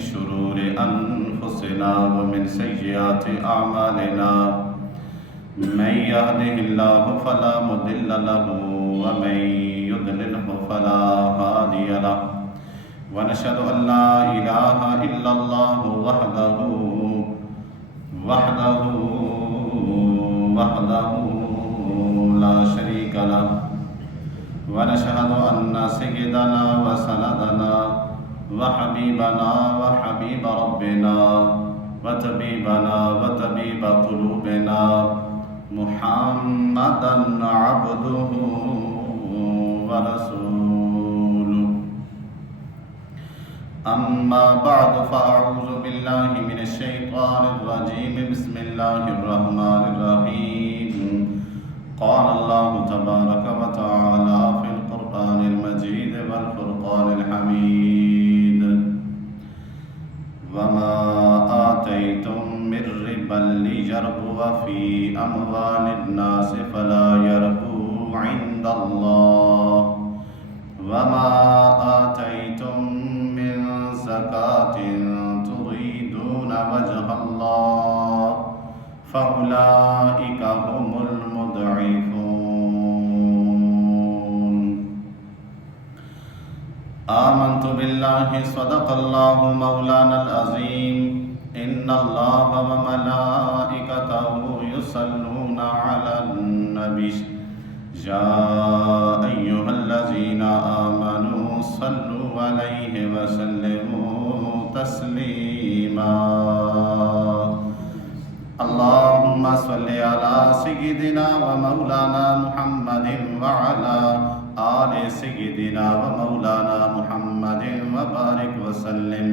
شرور أنفسنا ومن سيئات أعمالنا من يهده الله فلا مضل له ومن يضلله فلا هادي له ونشهد أن لا إله إلا الله وحده لا شريك له ونشهد أن سيدنا وسندنا وحبيبنا وحبيب ربنا وطبيبنا وطبيب قلوبنا محمدا عبده ورسوله أما بعد فأعوذ بالله من الشيطان الرجيم بسم الله الرحمن الرحيم قال الله تبارك وتعالى في القرآن المجيد والفرقان الحميد وما آتيتم من ربا ليربو في أموال الناس فلا يربو عند الله وما آتيتم من زكاة تريدون وجه الله فأولئك هم المضعفون آمنت بالله صدق الله مولانا العظيم إن الله وملائكته يصلون على النبي يا أيها الذين آمنوا صلوا عليه وسلموا تسليما اللهم صل على سيدنا ومولانا محمد وعلى آل سيدنا ومولانا محمد وبارك وسلم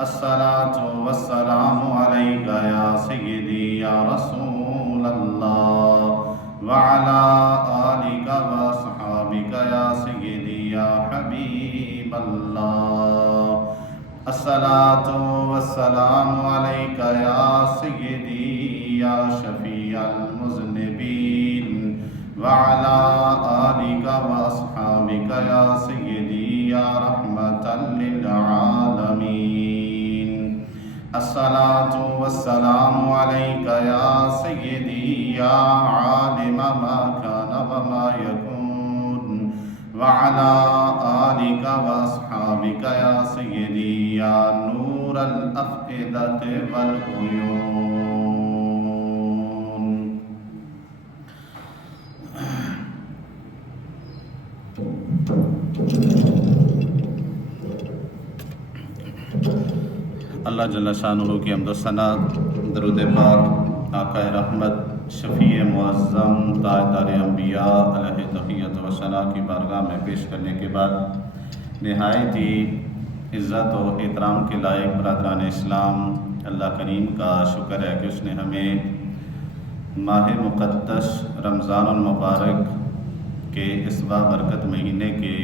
الصلاة والسلام عليك يا سيدي يا رسول الله وعلى آلك وصحابك يا سيدي يا حبيب الله الصلاة والسلام عليك يا سيدي يا شفيع المذنبين وعلى آلك وأصحابك يا سيدي يا رحمة للعالمين الصلاة والسلام عليك يا سيدي يا عالم ما كان وما يكون وعلى آلك وأصحابك يا سيدي يا نور الأفئدة والعيون اللہ جل شانہ کی حمد و ثنا درود پاک آقا رحمت شفیع معظم تاجدار انبیاء علیہ تحیت و ثنا کی بارگاہ میں پیش کرنے کے بعد نہایت ہی عزت و احترام کے لائق برادران اسلام اللہ کریم کا شکر ہے کہ اس نے ہمیں ماہ مقدس رمضان المبارک کے اس بابرکت مہینے کے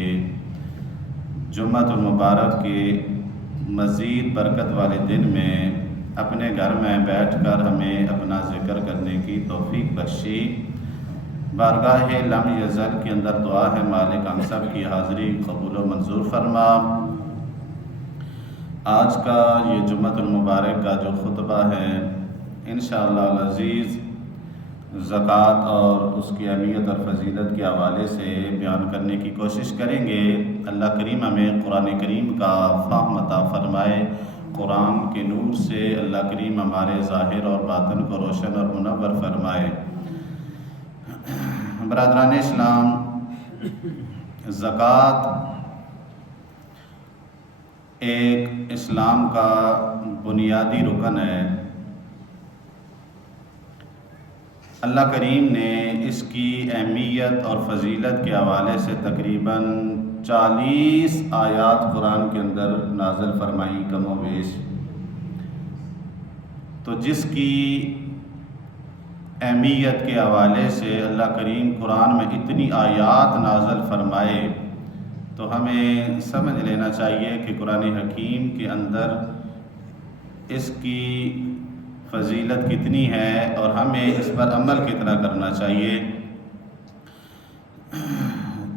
جمعۃ المبارک کے مزید برکت والے دن میں اپنے گھر میں بیٹھ کر ہمیں اپنا ذکر کرنے کی توفیق بخشی۔ بارگاہ لم یزل کے اندر دعا ہے مالک ہم سب کی حاضری قبول و منظور فرما۔ آج کا یہ جمعۃ المبارک کا جو خطبہ ہے انشاءاللہ العزیز زکوٰۃ اور اس کی اہمیت اور فضیلت کے حوالے سے بیان کرنے کی کوشش کریں گے۔ اللہ کریم ہمیں قرآن کریم کا فہم عطا فرمائے، قرآن کے نور سے اللہ کریم ہمارے ظاہر اور باطن کو روشن اور منور فرمائے۔ برادران اسلام، زکوٰۃ ایک اسلام کا بنیادی رکن ہے۔ اللہ کریم نے اس کی اہمیت اور فضیلت کے حوالے سے تقریباً 40 آیات قرآن کے اندر نازل فرمائی کم و بیش، تو جس کی اہمیت کے حوالے سے اللہ کریم قرآن میں اتنی آیات نازل فرمائے تو ہمیں سمجھ لینا چاہیے کہ قرآن حکیم کے اندر اس کی فضیلت کتنی ہے اور ہمیں اس پر عمل کتنا کرنا چاہیے۔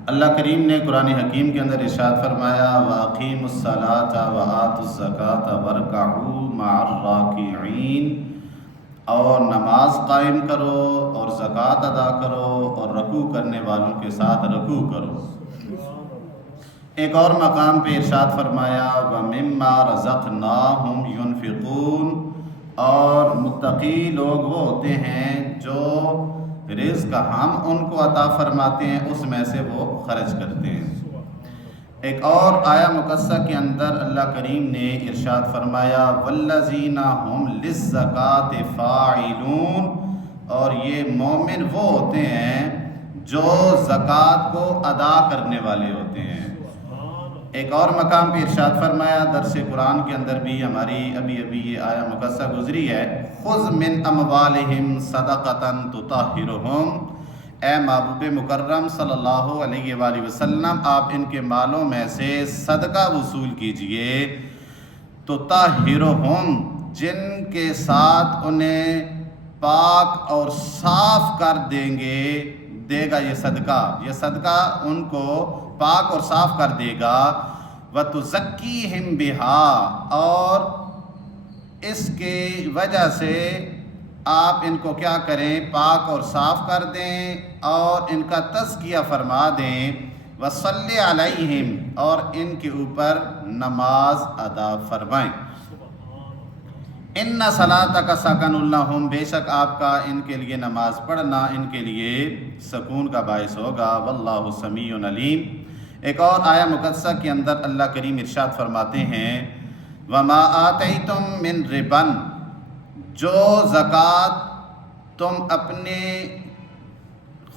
اللہ کریم نے قرآن حکیم کے اندر ارشاد فرمایا وَأَقِیمُوا الصَّلَاةَ وَآتُوا الزَّکَاةَ وَارْکَعُوا مَعَ الرَّاکِعِینَ، اور نماز قائم کرو اور زکوٰۃ ادا کرو اور رکوع کرنے والوں کے ساتھ رکوع کرو۔ ایک اور مقام پہ ارشاد فرمایا وَمِمَّا رَزَقْنَاهُمْ يُنْفِقُونَ، اور متقی لوگ وہ ہوتے ہیں جو رزق ہم ان کو عطا فرماتے ہیں اس میں سے وہ خرچ کرتے ہیں۔ ایک اور آیا مقدسہ کے اندر اللہ کریم نے ارشاد فرمایا وَالَّذِينَ هُمْ لِلزَّكَاةِ فَاعِلُونَ، اور یہ مومن وہ ہوتے ہیں جو زکوٰۃ کو ادا کرنے والے ہوتے ہیں۔ ایک اور مقام پہ ارشاد فرمایا درس قرآن کے اندر بھی ہماری ابھی یہ آیا مقدسہ گزری ہے خُذْ مِنْ أَمْوَالِهِمْ صَدَقَةً تُطَهِّرُهُمْ، اے محبوب مکرم صلی اللہ علیہ وآلہ وسلم آپ ان کے مالوں میں سے صدقہ وصول کیجئے، تُطَهِّرُهُمْ، جن کے ساتھ انہیں پاک اور صاف کر دے گا یہ صدقہ ان کو پاک اور صاف کر دے گا، وَتُزَكِّيهِمْ بِهَا، اور اس کی وجہ سے آپ ان کو کیا کریں پاک اور صاف کر دیں اور ان کا تزکیہ فرما دیں، وَصَلِّ عَلَيْهِمْ، اور ان کے اوپر نماز ادا فرمائیں۔ اِنَّ صَلَاتَكَ سَكَنٌ لَهُمْ، بے شک آپ کا ان کے لیے نماز پڑھنا ان کے لیے سکون کا باعث ہوگا، وَاللَّهُ سَمِيعٌ عَلِيمٌ۔ ایک اور آیا مقدسہ کے اندر اللہ کریم ارشاد فرماتے ہیں وَمَا آتَيْتُم مِّن رِبًا، جو زکوٰۃ تم اپنے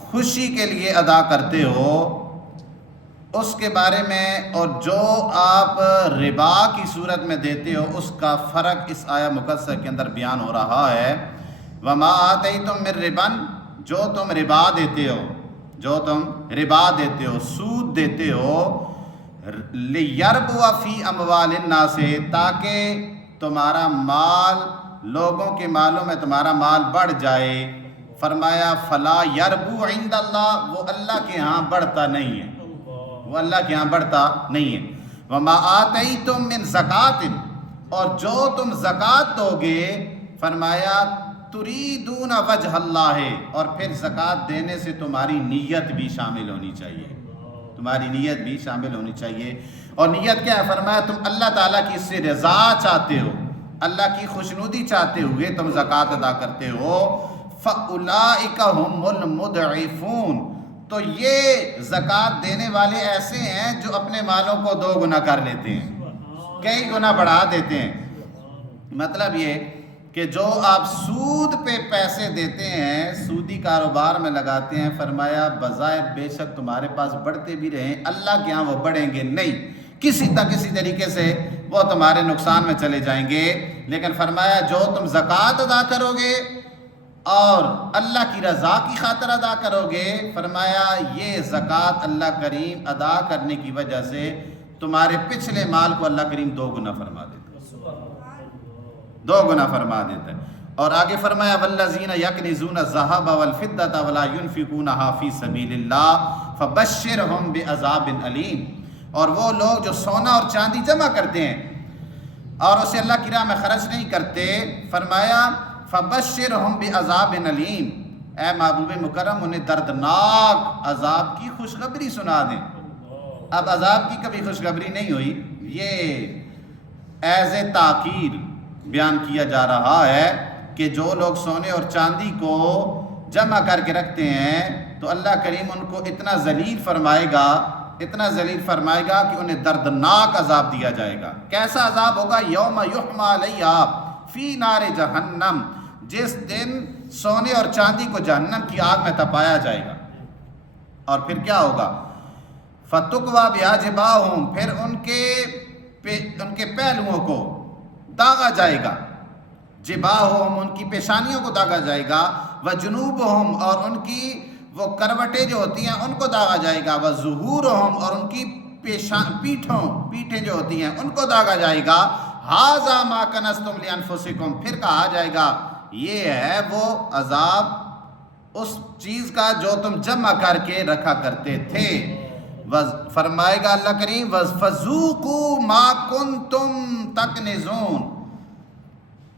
خوشی کے لیے ادا کرتے ہو اس کے بارے میں، اور جو آپ ربا کی صورت میں دیتے ہو اس کا فرق اس آیا مقدسہ کے اندر بیان ہو رہا ہے۔ وَمَا آتَيْتُم مِّن رِبًا، جو تم ربا دیتے ہو سود دیتے ہو، لِيَرْبُوَ فِي أَمْوَالِ النَّاسِ، تاکہ تمہارا مال لوگوں کے مالوں میں تمہارا مال بڑھ جائے، فرمایا فَلَا يَرْبُو عِنْدَ اللَّهِ، وہ اللہ کے ہاں بڑھتا نہیں ہے، وَمَا آتَيْتُم مِّن زَكَاةٍ، اور جو تم زکوٰۃ دو گے فرمایا تُرِيدُونَ وَجْهَ اللَّهِ، اور پھر زکوٰۃ دینے سے تمہاری نیت بھی شامل ہونی چاہیے، اور نیت کیا ہے فرمایا تم اللہ تعالیٰ کی اس سے رضا چاہتے ہو، اللہ کی خوشنودی چاہتے ہوئے تم زکوٰۃ ادا کرتے ہو، فَأُولَئِكَ هُمُ الْمُضْعِفُونَ، تو یہ زکوٰۃ دینے والے ایسے ہیں جو اپنے مالوں کو 2 گنا کر لیتے ہیں، کئی گنا بڑھا دیتے ہیں۔ مطلب یہ کہ جو آپ سود پہ پیسے دیتے ہیں، سودی کاروبار میں لگاتے ہیں، فرمایا بظاہر بے شک تمہارے پاس بڑھتے بھی رہیں، اللہ کے ہاں وہ بڑھیں گے نہیں، کسی طریقے سے وہ تمہارے نقصان میں چلے جائیں گے، لیکن فرمایا جو تم زکوٰۃ ادا کرو گے اور اللہ کی رضا کی خاطر ادا کرو گے، فرمایا یہ زکوٰۃ اللہ کریم ادا کرنے کی وجہ سے تمہارے پچھلے مال کو اللہ کریم 2 گنا فرما دیتا ہے، اور آگے فرمایا وَالَّذِينَ يَكْنِزُونَ الذَّهَبَ وَالْفِضَّةَ وَلَا يُنْفِقُونَهَا فِي سَبِيلِ اللَّهِ فَبَشِّرْهُم بِعَذَابٍ أَلِيمٍ، اور وہ لوگ جو سونا اور چاندی جمع کرتے ہیں اور اسے اللہ کی راہ میں خرچ نہیں کرتے، فرمایا فَبَشِّرْهُم بِعَذَابٍ أَلِيمٍ، اے محبوب مکرم انہیں دردناک عذاب کی خوشخبری سنا دیں۔ اب عذاب کی کبھی خوشخبری نہیں ہوئی، یہ ایز تاکید بیان کیا جا رہا ہے کہ جو لوگ سونے اور چاندی کو جمع کر کے رکھتے ہیں تو اللہ کریم ان کو اتنا ذلیل فرمائے گا کہ انہیں دردناک عذاب دیا جائے گا۔ کیسا عذاب ہوگا؟ یوم یحمى علیہا فی نار جہنم، جس دن سونے اور چاندی کو جہنم کی آگ میں تپایا جائے گا، اور پھر کیا ہوگا؟ فَتُقْوَى بِهَا جِبَاهُهُمْ، پھر ان کے پہلوؤں کو داغا جائے گا، جباہم ان کی پیشانیوں کو داغا جائے گا، وجنوبہم اور ان کی وہ کروٹیں جو ہوتی ہیں ان کو داغا جائے گا، وظہورہم اور ان کی پیٹھیں جو ہوتی ہیں ان کو داغا جائے گا، ھذا ما کنزتم لانفسکم، پھر کہا جائے گا یہ ہے وہ عذاب اس چیز کا جو تم جمع کر کے رکھا کرتے تھے۔ فرمائے گا اللہ کریم فَذُوقُوا مَا كُنْتُمْ تَكْنِزُونَ،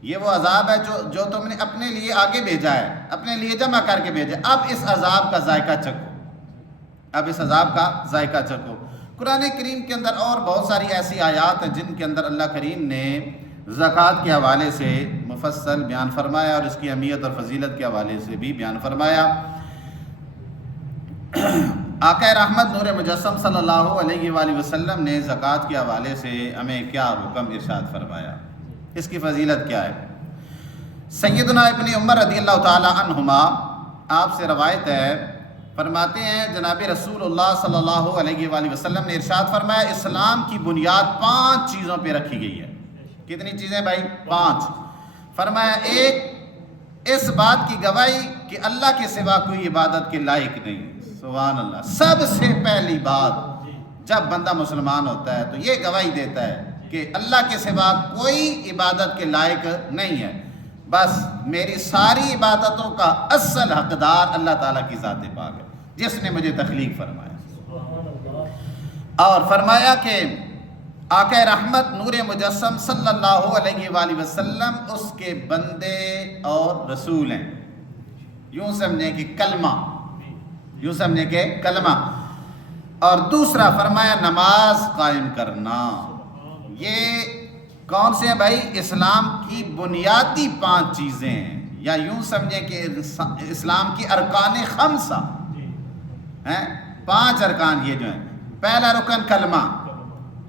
یہ وہ عذاب ہے جو تم نے اپنے لیے آگے بھیجا ہے، اپنے لیے جمع کر کے بھیجا، اب اس عذاب کا ذائقہ چکھو، اب اس عذاب کا ذائقہ چکھو۔ قرآن کریم کے اندر اور بہت ساری ایسی آیات ہیں جن کے اندر اللہ کریم نے زکوٰۃ کے حوالے سے مفصل بیان فرمایا اور اس کی اہمیت اور فضیلت کے حوالے سے بھی بیان فرمایا۔ آقا رحمت نور مجسم صلی اللہ علیہ وآلہ وسلم نے زکوٰۃ کے حوالے سے ہمیں کیا حکم ارشاد فرمایا، اس کی فضیلت کیا ہے۔ سیدنا ابن عمر رضی اللہ تعالی عنہما آپ سے روایت ہے، فرماتے ہیں جناب رسول اللہ صلی اللہ علیہ وآلہ وسلم نے ارشاد فرمایا اسلام کی بنیاد 5 چیزوں پہ رکھی گئی ہے۔ کتنی چیزیں بھائی؟ 5۔ فرمایا ایک، اس بات کی گواہی کہ اللہ کے سوا کوئی عبادت کے لائق نہیں۔ سبحان اللہ، سب سے پہلی بات جب بندہ مسلمان ہوتا ہے تو یہ گواہی دیتا ہے کہ اللہ کے سوا کوئی عبادت کے لائق نہیں ہے، بس میری ساری عبادتوں کا اصل حقدار اللہ تعالیٰ کی ذات پاک ہے جس نے مجھے تخلیق فرمایا۔ اور فرمایا کہ آقا رحمت نور مجسم صلی اللہ علیہ وآلہ وسلم اس کے بندے اور رسول ہیں، یوں سمجھیں کہ کلمہ، یوں سمجھیں کہ کلمہ۔ اور دوسرا فرمایا نماز قائم کرنا۔ یہ کون سے ہیں بھائی؟ اسلام کی بنیادی 5 چیزیں ہیں، یا یوں سمجھیں کہ اسلام کی ارکان خمسہ ہیں، 5 ارکان یہ جو ہیں۔ پہلا رکن کلمہ،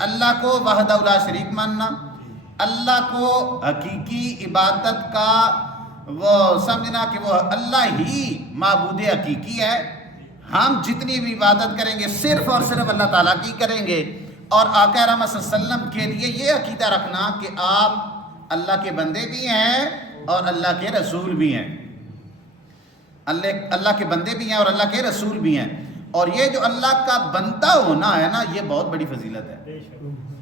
اللہ کو وحدہ لا شریک ماننا، اللہ کو حقیقی عبادت کا وہ سمجھنا کہ وہ اللہ ہی معبود حقیقی ہے، ہم جتنی بھی عبادت کریں گے صرف اور صرف اللہ تعالیٰ کی کریں گے۔ اور آقا رحمت صلی اللہ علیہ وسلم کے لیے یہ عقیدہ رکھنا کہ آپ اللہ کے بندے بھی ہیں اور اللہ کے رسول بھی ہیں، اللہ کے بندے بھی ہیں اور اللہ کے رسول بھی ہیں۔ اور یہ جو اللہ کا بندہ ہونا ہے نا، یہ بہت بڑی فضیلت ہے،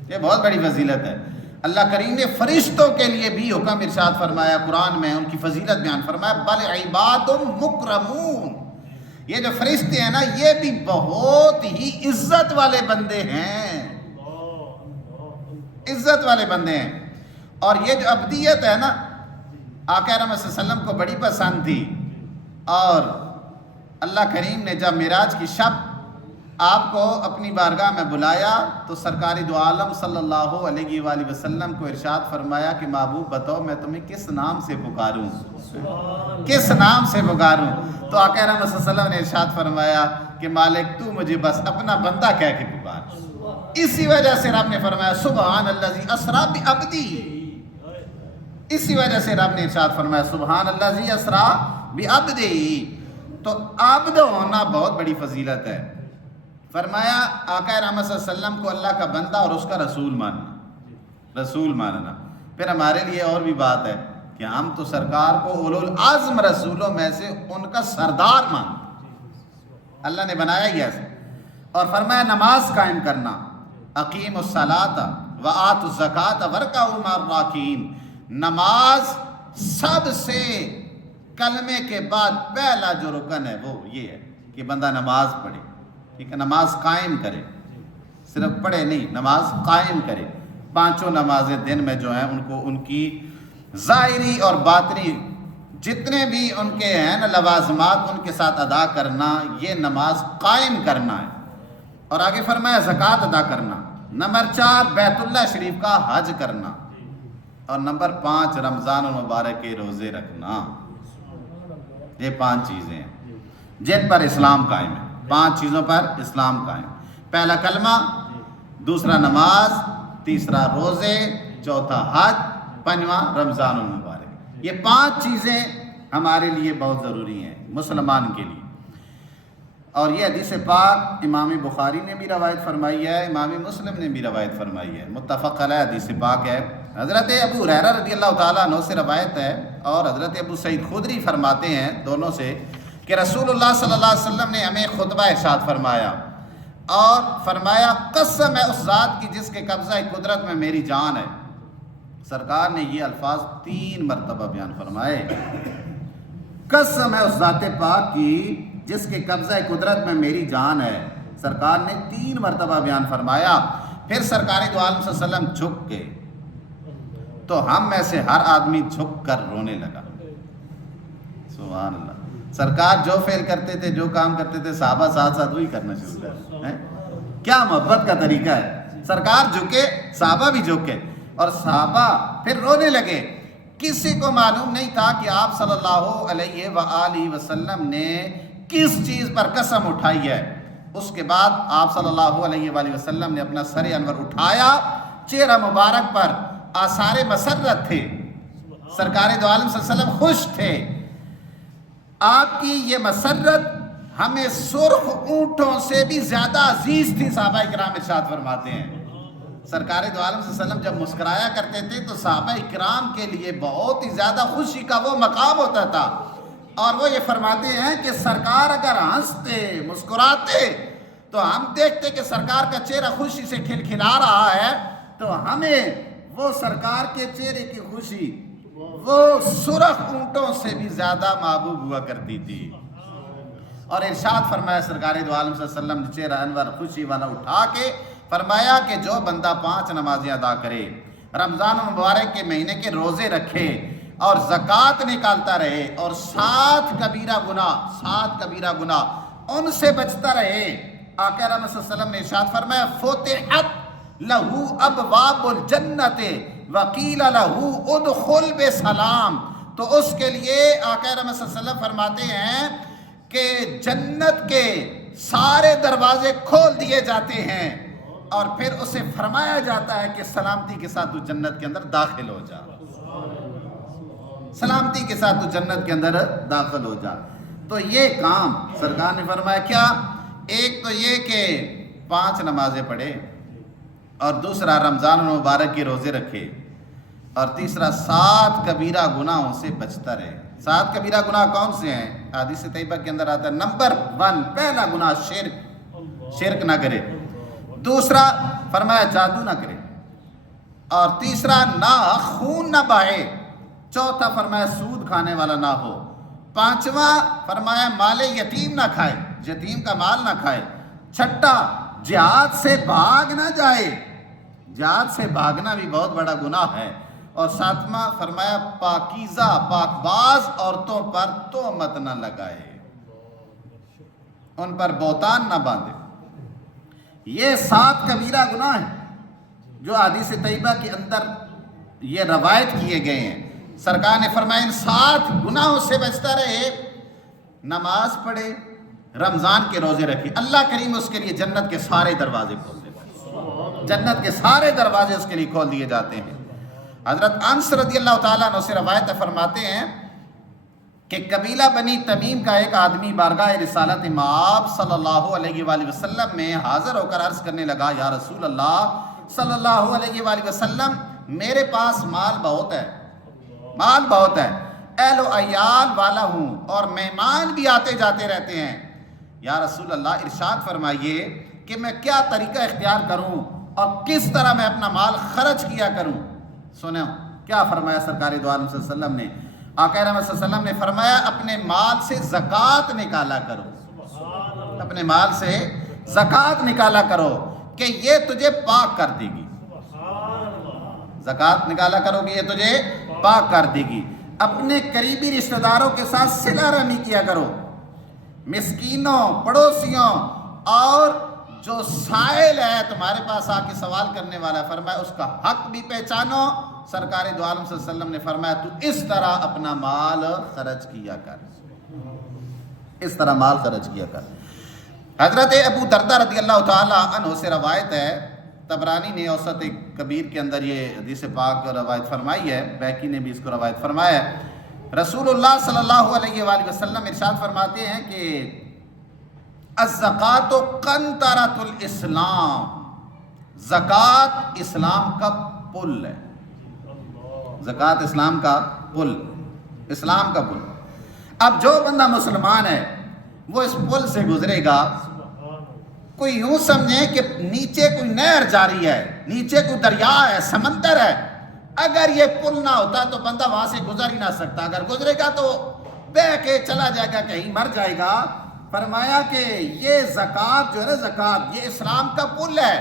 یہ بہت بڑی فضیلت ہے۔ اللہ کریم نے فرشتوں کے لیے بھی حکم ارشاد فرمایا، قرآن میں ان کی فضیلت بیان فرمایا، بل عباد مکرمون، یہ جو فرشتے ہیں نا یہ بھی بہت ہی عزت والے بندے ہیں، عزت والے بندے ہیں۔ اور یہ جو عبدیت ہے نا آقا رحمت صلی اللہ علیہ وسلم کو بڑی پسند تھی، اور اللہ کریم نے جب معراج کی شب آپ کو اپنی بارگاہ میں بلایا تو سرکار دو عالم صلی اللہ علیہ وآلہ وسلم کو ارشاد فرمایا کہ محبوب بتاؤ میں تمہیں کس نام سے پکاروں، کس نام سے پکاروں؟ تو آقا رحمت صلی اللہ علیہ وسلم نے ارشاد فرمایا کہ مالک تو مجھے بس اپنا بندہ کہہ کے پکار۔ اسی وجہ سے رب نے فرمایا سبحان الذی اسریٰ بعبدی، اسی وجہ سے رب نے ارشاد فرمایا سبحان الذی اسریٰ بعبدی۔ تو عبد ہونا بہت بڑی فضیلت ہے۔ فرمایا آقا رحمت صلی اللہ علیہ وسلم کو اللہ کا بندہ اور اس کا رسول ماننا، رسول ماننا۔ پھر ہمارے لیے اور بھی بات ہے کہ ہم تو سرکار کو اولو العزم رسولوں میں سے ان کا سردار مانتے، اللہ نے بنایا ہی ایسے۔ اور فرمایا نماز قائم کرنا، اقیم الصلاۃ وآتوا الزکاۃ وارکعوا مع الراکعین۔ نماز سب سے کلمے کے بعد پہلا جو رکن ہے وہ یہ ہے کہ بندہ نماز پڑھے، ٹھیک ہے، نماز قائم کرے، صرف پڑھے نہیں، نماز قائم کرے۔ 5 نمازیں دن میں جو ہیں ان کو ان کی ظاہری اور باطنی جتنے بھی ان کے ہیں نا لوازمات ان کے ساتھ ادا کرنا، یہ نماز قائم کرنا ہے۔ اور آگے فرمایا زکوٰۃ ادا کرنا۔ نمبر 4 بیت اللہ شریف کا حج کرنا، اور نمبر 5 رمضان المبارک کے روزے رکھنا۔ یہ 5 چیزیں ہیں جن پر اسلام قائم ہے، 5 چیزوں پر اسلام قائم۔ پہلا کلمہ، دوسرا نماز، تیسرا روزے، چوتھا حج، 5واں رمضان المبارک۔ یہ 5 چیزیں ہمارے لیے بہت ضروری ہیں مسلمان کے لیے۔ اور یہ حدیث پاک امام بخاری نے بھی روایت فرمائی ہے، امام مسلم نے بھی روایت فرمائی ہے، متفق علیہ حدیث پاک ہے۔ حضرت ابو ہریرہ رضی اللہ تعالیٰ عنہ سے روایت ہے، اور حضرت ابو سعید خدری فرماتے ہیں دونوں سے کہ رسول اللہ صلی اللہ علیہ وسلم نے ہمیں خطبہ ارشاد فرمایا، اور فرمایا قسم ہے اس ذات کی جس کے قبضہ قدرت میں میری جان ہے۔ سرکار نے یہ الفاظ 3 مرتبہ بیان فرمائے، قسم ہے اس ذات پاک کی جس کے قبضہ قدرت میں میری جان ہے۔ سرکار نے 3 مرتبہ بیان فرمایا. پھر سرکار دو عالم صلی اللہ علیہ وسلم جھک گئے تو ہم میں سے ہر آدمی جھک کر رونے لگا. سبحان اللہ. سرکار جو فعل کرتے تھے، جو کام کرتے تھے، صحابہ ساتھ ساتھ وہی کرنا شروع کر. کیا محبت کا طریقہ ہے. سرکار جھکے، صحابہ بھی جھکے، اور صحابہ پھر رونے لگے. کسی کو معلوم نہیں تھا کہ آپ صلی اللہ علیہ وآلہ وسلم نے کس چیز پر قسم اٹھائی ہے. اس کے بعد آپ صلی اللہ علیہ وآلہ وسلم نے اپنا سر انور اٹھایا. چہرہ مبارک پر آثار مسرت تھے. سرکار دو عالم صلی اللہ علیہ وسلم خوش تھے. آپ کی یہ مسرت ہمیں سرخ اونٹوں سے بھی زیادہ عزیز تھی. صحابہ کرام ارشاد فرماتے ہیں سرکار دو عالم صلی اللہ علیہ وسلم جب مسکرایا کرتے تھے تو صحابہ کرام کے لیے بہت ہی زیادہ خوشی کا وہ مقام ہوتا تھا. اور وہ یہ فرماتے ہیں کہ سرکار اگر ہنستے مسکراتے تو ہم دیکھتے کہ سرکار کا چہرہ خوشی سے کھلکھلا رہا ہے، تو ہمیں وہ سرکار کے چہرے کی خوشی وہ سرخ اونٹوں سے بھی زیادہ محبوب ہوا کرتی تھی. اور ارشاد فرمایا سرکار دو عالم صلی اللہ علیہ وسلم نے چہرہ انور خوشی والا اٹھا کے فرمایا کہ جو بندہ 5 نمازیں ادا کرے، رمضان مبارک کے مہینے کے روزے رکھے اور زکوٰۃ نکالتا رہے، اور 7 کبیرہ گناہ ان سے بچتا رہے، آقا رحمت صلی اللہ علیہ وسلم نے ارشاد فرمایا فتحت لہو ابواب الجنت وقیل لہو ادخل بسلام. تو اس کے لیے آقا رحمت صلی اللہ علیہ وسلم فرماتے ہیں کہ جنت کے سارے دروازے کھول دیے جاتے ہیں، اور پھر اسے فرمایا جاتا ہے کہ سلامتی کے ساتھ تو جنت کے اندر داخل ہو جا. سلامتی کے ساتھ تو جنت کے اندر داخل ہو جا. تو یہ کام سرکار نے فرمایا. کیا؟ ایک تو یہ کہ 5 نمازیں پڑھے، اور دوسرا رمضان المبارک کے روزے رکھے، اور تیسرا 7 کبیرہ گناہوں سے بچتا رہے. 7 کبیرہ گناہ کون سے ہیں؟ حدیث طیبہ کے اندر آتا ہے نمبر 1 پہلا گناہ شرک نہ کرے، دوسرا فرمایا جادو نہ کرے، اور تیسرا نہ خون نہ بہائے، چوتھا فرمایا سود کھانے والا نہ ہو، پانچواں فرمایا مال یتیم نہ کھائے، یتیم کا مال نہ کھائے، چھٹا جہاد سے بھاگ نہ جائے، جہاد سے بھاگنا بھی بہت بڑا گناہ ہے، اور ساتواں فرمایا پاکیزہ پاک باز عورتوں پر تہمت نہ لگائے، ان پر بہتان نہ باندھے. یہ 7 کبیرہ گناہ ہیں جو حدیث طیبہ کے اندر یہ روایت کیے گئے ہیں. سرکار نے فرمایا ان 7 گناہوں سے بچتا رہے، نماز پڑھے، رمضان کے روزے رکھے، اللہ کریم اس کے لیے جنت کے سارے دروازے کھول دیتا ہے. جنت کے سارے دروازے اس کے لیے کھول دیے جاتے ہیں. حضرت انس رضی اللہ تعالیٰ عنہ سے روایت فرماتے ہیں کہ قبیلہ بنی تمیم کا ایک آدمی بارگاہ رسالت مآب صلی اللہ علیہ وآلہ وسلم میں حاضر ہو کر عرض کرنے لگا یا رسول اللہ صلی اللہ علیہ وآلہ وسلم، میرے پاس مال بہت ہے، اہل و عیال والا ہوں، اور مہمان بھی آتے جاتے رہتے ہیں. یا رسول اللہ ارشاد فرمائیے کہ میں کیا طریقہ اختیار کروں اور کس طرح میں اپنا مال خرچ کیا کروں. سنیں کیا فرمایا سرکار دو عالم صلی اللہ علیہ وسلم نے. آقا رحمت صلی اللہ علیہ وسلم نے فرمایا اپنے مال سے زکوٰۃ نکالا کرو، اپنے مال سے زکوٰۃ نکالا کرو کہ یہ تجھے پاک کر دے گی. زکوٰۃ نکالا کرو کہ یہ تجھے پاک کر دے گی. اپنے قریبی رشتہ داروں کے ساتھ صلہ رحمی کیا کرو، مسکینوں، پڑوسیوں، اور جو سائل ہے تمہارے پاس آ کے سوال کرنے والا، فرمایا اس کا حق بھی پہچانو. سرکار دو عالم صلی اللہ علیہ وسلم نے فرمایا تو اس طرح اپنا مال خرچ کیا کر، اس طرح مال خرچ کیا کر. حضرت ابو دردہ رضی اللہ تعالیٰ عنہ سے روایت ہے، طبرانی نے اوسط کبیر کے اندر یہ حدیث پاک روایت فرمائی ہے، بیہقی نے بھی اس کو روایت فرمایا ہے. رسول اللہ صلی اللہ علیہ وآلہ وسلم ارشاد فرماتے ہیں کہ الزکوٰۃ قنطرۃ الاسلام، زکوٰۃ اسلام کا پل ہے. زکوٰۃ اسلام کا پل، اسلام کا پل. اب جو بندہ مسلمان ہے وہ اس پل سے گزرے گا، کوئی یوں سمجھے کہ نیچے کوئی نہر جاری ہے، نیچے کوئی دریا ہے، سمندر ہے. اگر یہ پل نہ ہوتا تو بندہ وہاں سے گزر ہی نہ سکتا. اگر گزرے گا تو بہہ کے چلا جائے گا، کہیں مر جائے گا. فرمایا کہ یہ زکوٰۃ جو ہے نا، زکوٰۃ یہ اسلام کا پل ہے.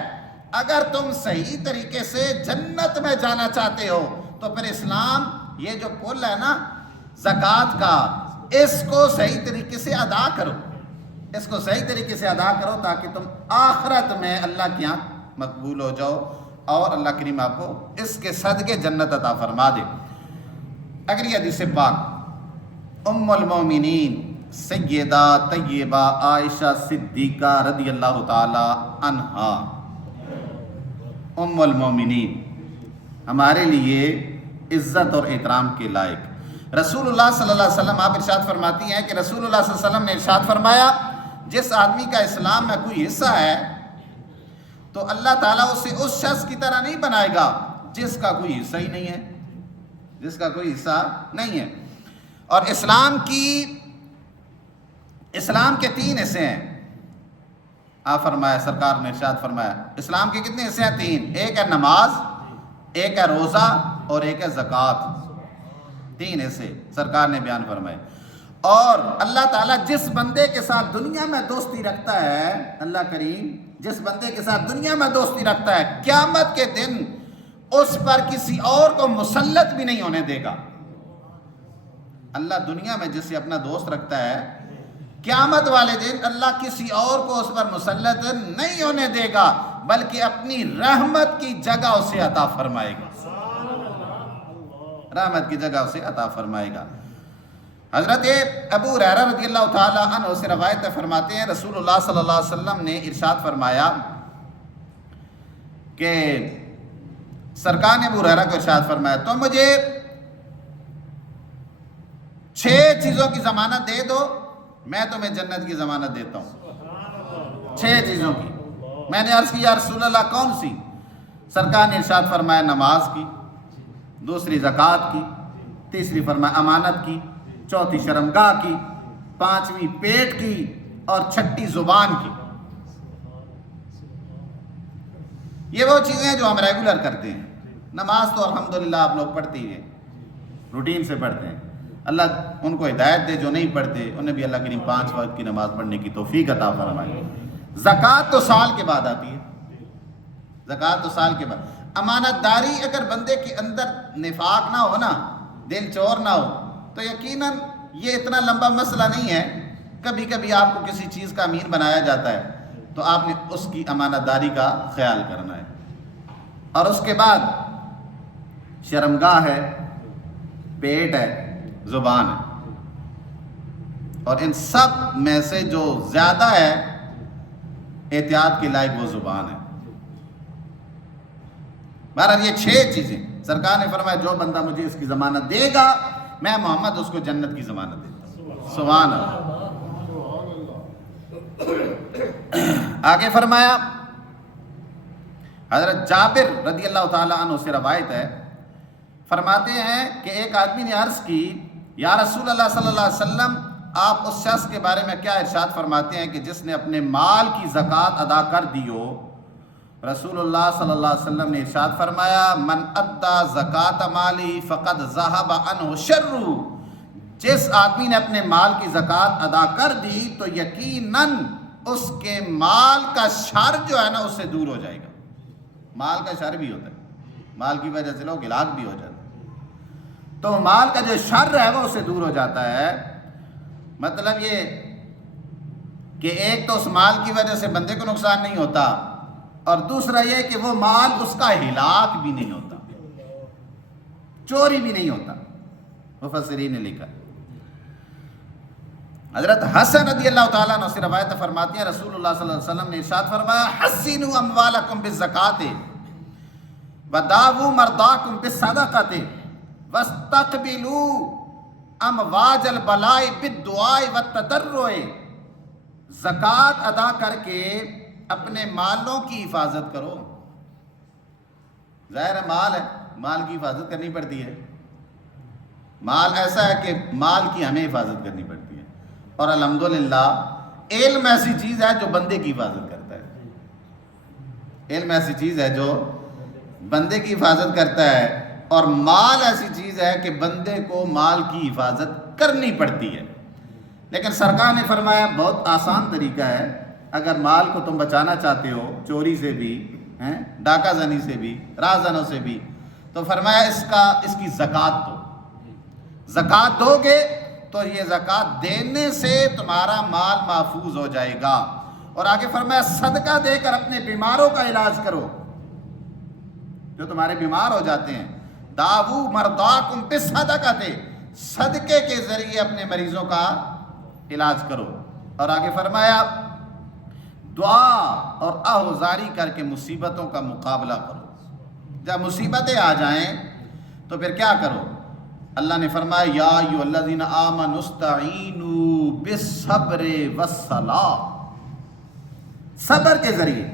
اگر تم صحیح طریقے سے جنت میں جانا چاہتے ہو تو پھر اسلام یہ جو پل ہے نا زکوٰۃ کا، اس کو صحیح طریقے سے ادا کرو، اس کو صحیح طریقے سے ادا کرو تاکہ تم آخرت میں اللہ کے یہاں مقبول ہو جاؤ اور اللہ کریم آپ کو اس کے صدقے جنت عطا فرما دے. اگلی حدیث پاک ام المومنین سیدہ طیبہ عائشہ صدیقہ رضی اللہ تعالی عنہا، ام المومنین، ہمارے لیے عزت اور احترام کے لائق. رسول اللہ صلی اللہ علیہ وسلم آپ ارشاد فرماتی ہیں کہ رسول اللہ صلی اللہ علیہ وسلم نے ارشاد فرمایا جس آدمی کا اسلام میں کوئی حصہ ہے تو اللہ تعالیٰ اسے اس شخص کی طرح نہیں بنائے گا جس کا کوئی حصہ ہی نہیں ہے، جس کا کوئی حصہ نہیں ہے. اور اسلام کے 3 حصے ہیں. آپ فرمایا، سرکار نے ارشاد فرمایا اسلام کے کتنے حصے ہیں؟ 3. ایک ہے نماز، ایک ہے روزہ اور ایک ہے زکوٰۃ. 3 حصے سرکار نے بیان فرمائے. اور اللہ تعالیٰ جس بندے کے ساتھ دنیا میں دوستی رکھتا ہے، اللہ کریم جس بندے کے ساتھ دنیا میں دوستی رکھتا ہے، قیامت کے دن اس پر کسی اور کو مسلط بھی نہیں ہونے دے گا. اللہ دنیا میں جسے اپنا دوست رکھتا ہے، قیامت والے دن اللہ کسی اور کو اس پر مسلط نہیں ہونے دے گا بلکہ اپنی رحمت کی جگہ اسے عطا فرمائے گا، رحمت کی جگہ اسے عطا فرمائے گا. حضرت ابو ہریرہ رضی اللہ تعالی عنہ سے روایت فرماتے ہیں رسول اللہ صلی اللہ علیہ وسلم نے ارشاد فرمایا کہ سرکار نے ابو ہریرہ کو ارشاد فرمایا تو مجھے 6 چیزوں کی ضمانت دے دو، میں تمہیں جنت کی ضمانت دیتا ہوں. 6 چیزوں کی. میں نے عرض کی یا رسول اللہ کون سی؟ سرکار نے ارشاد فرمایا نماز کی، دوسری زکوٰۃ کی، تیسری فرمایا امانت کی، چوتھی شرمگاہ کی، 5ویں پیٹ کی اور 6ٹھی زبان کی. یہ وہ چیزیں ہیں جو ہم ریگولر کرتے ہیں. نماز تو الحمدللہ آپ لوگ پڑھتے ہی ہیں، روٹین سے پڑھتے ہیں. اللہ ان کو ہدایت دے، جو نہیں پڑھتے انہیں بھی اللہ کریم 5 وقت کی نماز پڑھنے کی توفیق عطا فرمائے. زکوٰۃ تو سال کے بعد آتی ہے، زکوٰۃ تو سال کے بعد. امانت داری اگر بندے کے اندر نفاق نہ ہو نا، دل چور نہ ہو، تو یقیناً یہ اتنا لمبا مسئلہ نہیں ہے. کبھی کبھی آپ کو کسی چیز کا امین بنایا جاتا ہے تو آپ نے اس کی امانت داری کا خیال کرنا ہے. اور اس کے بعد شرمگاہ ہے، پیٹ ہے، زبان ہے. اور ان سب میں سے جو زیادہ ہے احتیاط کے لائق وہ زبان ہے. بہرحال یہ 6 چیزیں سرکار نے فرمایا جو بندہ مجھے اس کی ضمانت دے گا میں محمد اس کو جنت کی ضمانت دیتا ہوں. سبحان اللہ. آگے فرمایا حضرت جابر رضی اللہ تعالیٰ عنہ سے روایت ہے، فرماتے ہیں کہ ایک آدمی نے عرض کی یا رسول اللہ صلی اللہ علیہ وسلم آپ اس شخص کے بارے میں کیا ارشاد فرماتے ہیں کہ جس نے اپنے مال کی زکوٰۃ ادا کر دی ہو؟ رسول اللہ صلی اللہ علیہ وسلم نے ارشاد فرمایا من ادا زکوٰۃ مالی فقد ذہب عنہ شر. جس آدمی نے اپنے مال کی زکوٰۃ ادا کر دی تو یقیناً اس کے مال کا شر جو ہے نا اس سے دور ہو جائے گا. مال کا شر بھی ہوتا ہے، مال کی وجہ سے لوگ ہلاک بھی ہو جاتے ہیں، تو مال کا جو شر ہے وہ اس سے دور ہو جاتا ہے. مطلب یہ کہ ایک تو اس مال کی وجہ سے بندے کو نقصان نہیں ہوتا، اور دوسرا یہ کہ وہ مال اس کا ہلاک بھی نہیں ہوتا، چوری بھی نہیں ہوتا. مفسرین نے لکھا. حضرت حسن رضی اللہ تعالیٰ عنہ سے روایت فرماتی ہیں رسول اللہ صلی اللہ علیہ وسلم نے ارشاد فرمایا حسنوا اموالکم بالزکاۃ وداووا مرضاکم بالصدقۃ واستقبلوا امواج البلاء بالدعاء والتضرع. زکوٰۃ ادا کر کے اپنے مالوں کی حفاظت کرو. ظاہر ہے مال ہے، مال کی حفاظت کرنی پڑتی ہے. مال ایسا ہے کہ مال کی ہمیں حفاظت کرنی پڑتی ہے، اور الحمدللہ علم ایسی چیز ہے جو بندے کی حفاظت کرتا ہے. علم ایسی چیز ہے جو بندے کی حفاظت کرتا ہے، اور مال ایسی چیز ہے کہ بندے کو مال کی حفاظت کرنی پڑتی ہے. لیکن سرکار نے فرمایا بہت آسان طریقہ ہے، اگر مال کو تم بچانا چاہتے ہو چوری سے بھی، ڈاکہ زنی سے بھی، راہ زنوں سے بھی، تو فرمایا اس کی زکوٰۃ دو. زکوٰۃ دو گے تو یہ زکوٰۃ دینے سے تمہارا مال محفوظ ہو جائے گا. اور آگے فرمایا صدقہ دے کر اپنے بیماروں کا علاج کرو، جو تمہارے بیمار ہو جاتے ہیں. داؤ مرداکم بالصدقۃ، صدقے کے ذریعے اپنے مریضوں کا علاج کرو. اور آگے فرمایا دعا اور آہوزاری کر کے مصیبتوں کا مقابلہ کرو. جب مصیبتیں آ جائیں تو پھر کیا کرو؟ اللہ نے فرمایا یا ایھا الذین آمنوا استعینوا بالصبر والصلاۃ، صبر کے ذریعے،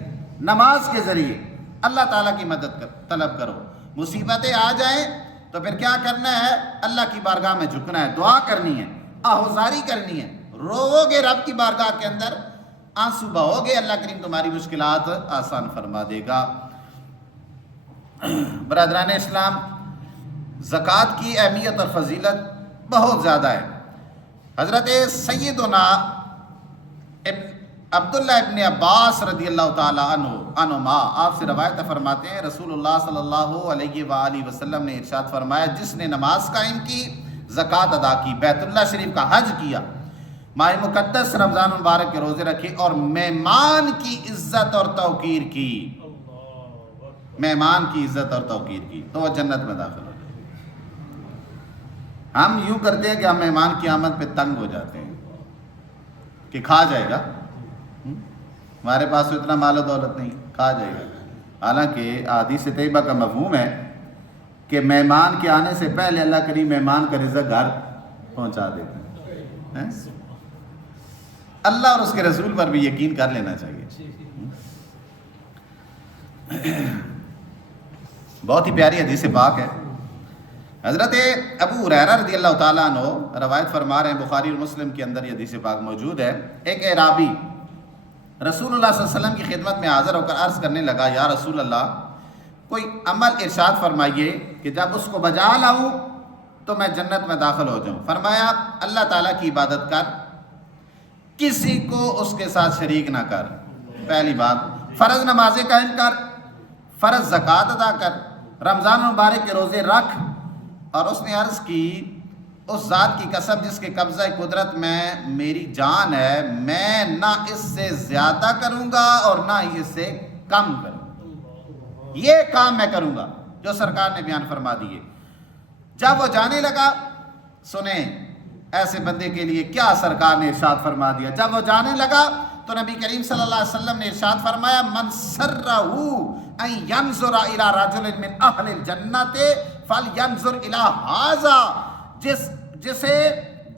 نماز کے ذریعے اللہ تعالیٰ کی مدد طلب کرو. مصیبتیں آ جائیں تو پھر کیا کرنا ہے؟ اللہ کی بارگاہ میں جھکنا ہے، دعا کرنی ہے، آہوزاری کرنی ہے، رو گے رب کی بارگاہ کے اندر، آنسو بہو گے، اللہ کریم تمہاری مشکلات آسان فرما دے گا. برادران اسلام، زکوٰۃ کی اہمیت اور فضیلت بہت زیادہ ہے. حضرت سیدنا عبداللہ ابن عباس رضی اللہ تعالیٰ عنہما آپ سے روایت فرماتے ہیں رسول اللہ صلی اللہ علیہ وآلہ وسلم نے ارشاد فرمایا جس نے نماز قائم کی، زکوٰۃ ادا کی، بیت اللہ شریف کا حج کیا، ماہ مقدس رمضان مبارک کے روزے رکھے اور مہمان کی عزت اور توقیر کی، مہمان کی عزت اور توقیر کی، تو وہ جنت میں داخل ہو جائے. ہم یوں کرتے ہیں کہ ہم مہمان کی آمد پہ تنگ ہو جاتے ہیں کہ کھا جائے گا، ہمارے پاس تو اتنا مال و دولت نہیں، کھا جائے گا. حالانکہ احادیث طیبہ کا مفہوم ہے کہ مہمان کے آنے سے پہلے اللہ کریم مہمان کا رزق گھر پہنچا دیتے ہیں. اللہ اور اس کے رسول پر بھی یقین کر لینا چاہیے. بہت ہی پیاری حدیث پاک ہے. حضرت ابو ہریرہ رضی اللہ تعالیٰ عنہ روایت فرما رہے ہیں، بخاری اور مسلم کے اندر یہ حدیث پاک موجود ہے. ایک اعرابی رسول اللہ صلی اللہ علیہ وسلم کی خدمت میں حاضر ہو کر عرض کرنے لگا یا رسول اللہ، کوئی عمل ارشاد فرمائیے کہ جب اس کو بجا لاؤں تو میں جنت میں داخل ہو جاؤں. فرمایا اللہ تعالیٰ کی عبادت کر، کسی کو اس کے ساتھ شریک نہ کر، پہلی بات. فرض نمازیں قائم کر، فرض زکوٰۃ ادا کر، رمضان مبارک کے روزے رکھ. اور اس نے عرض کی اس ذات کی قسم جس کے قبضہ قدرت میں میری جان ہے، میں نہ اس سے زیادہ کروں گا اور نہ ہی اس سے کم کروں گا. یہ کام میں کروں گا جو سرکار نے بیان فرما دیے. جب وہ جانے لگا، سنیں ایسے بندے کے لیے کیا سرکار نے ارشاد فرما دیا. جب وہ جانے لگا تو نبی کریم صلی اللہ علیہ وسلم نے ارشاد فرمایا من سرہ ان ینظر الی رجل من اہل الجنۃ فلینظر الی ھذا، جسے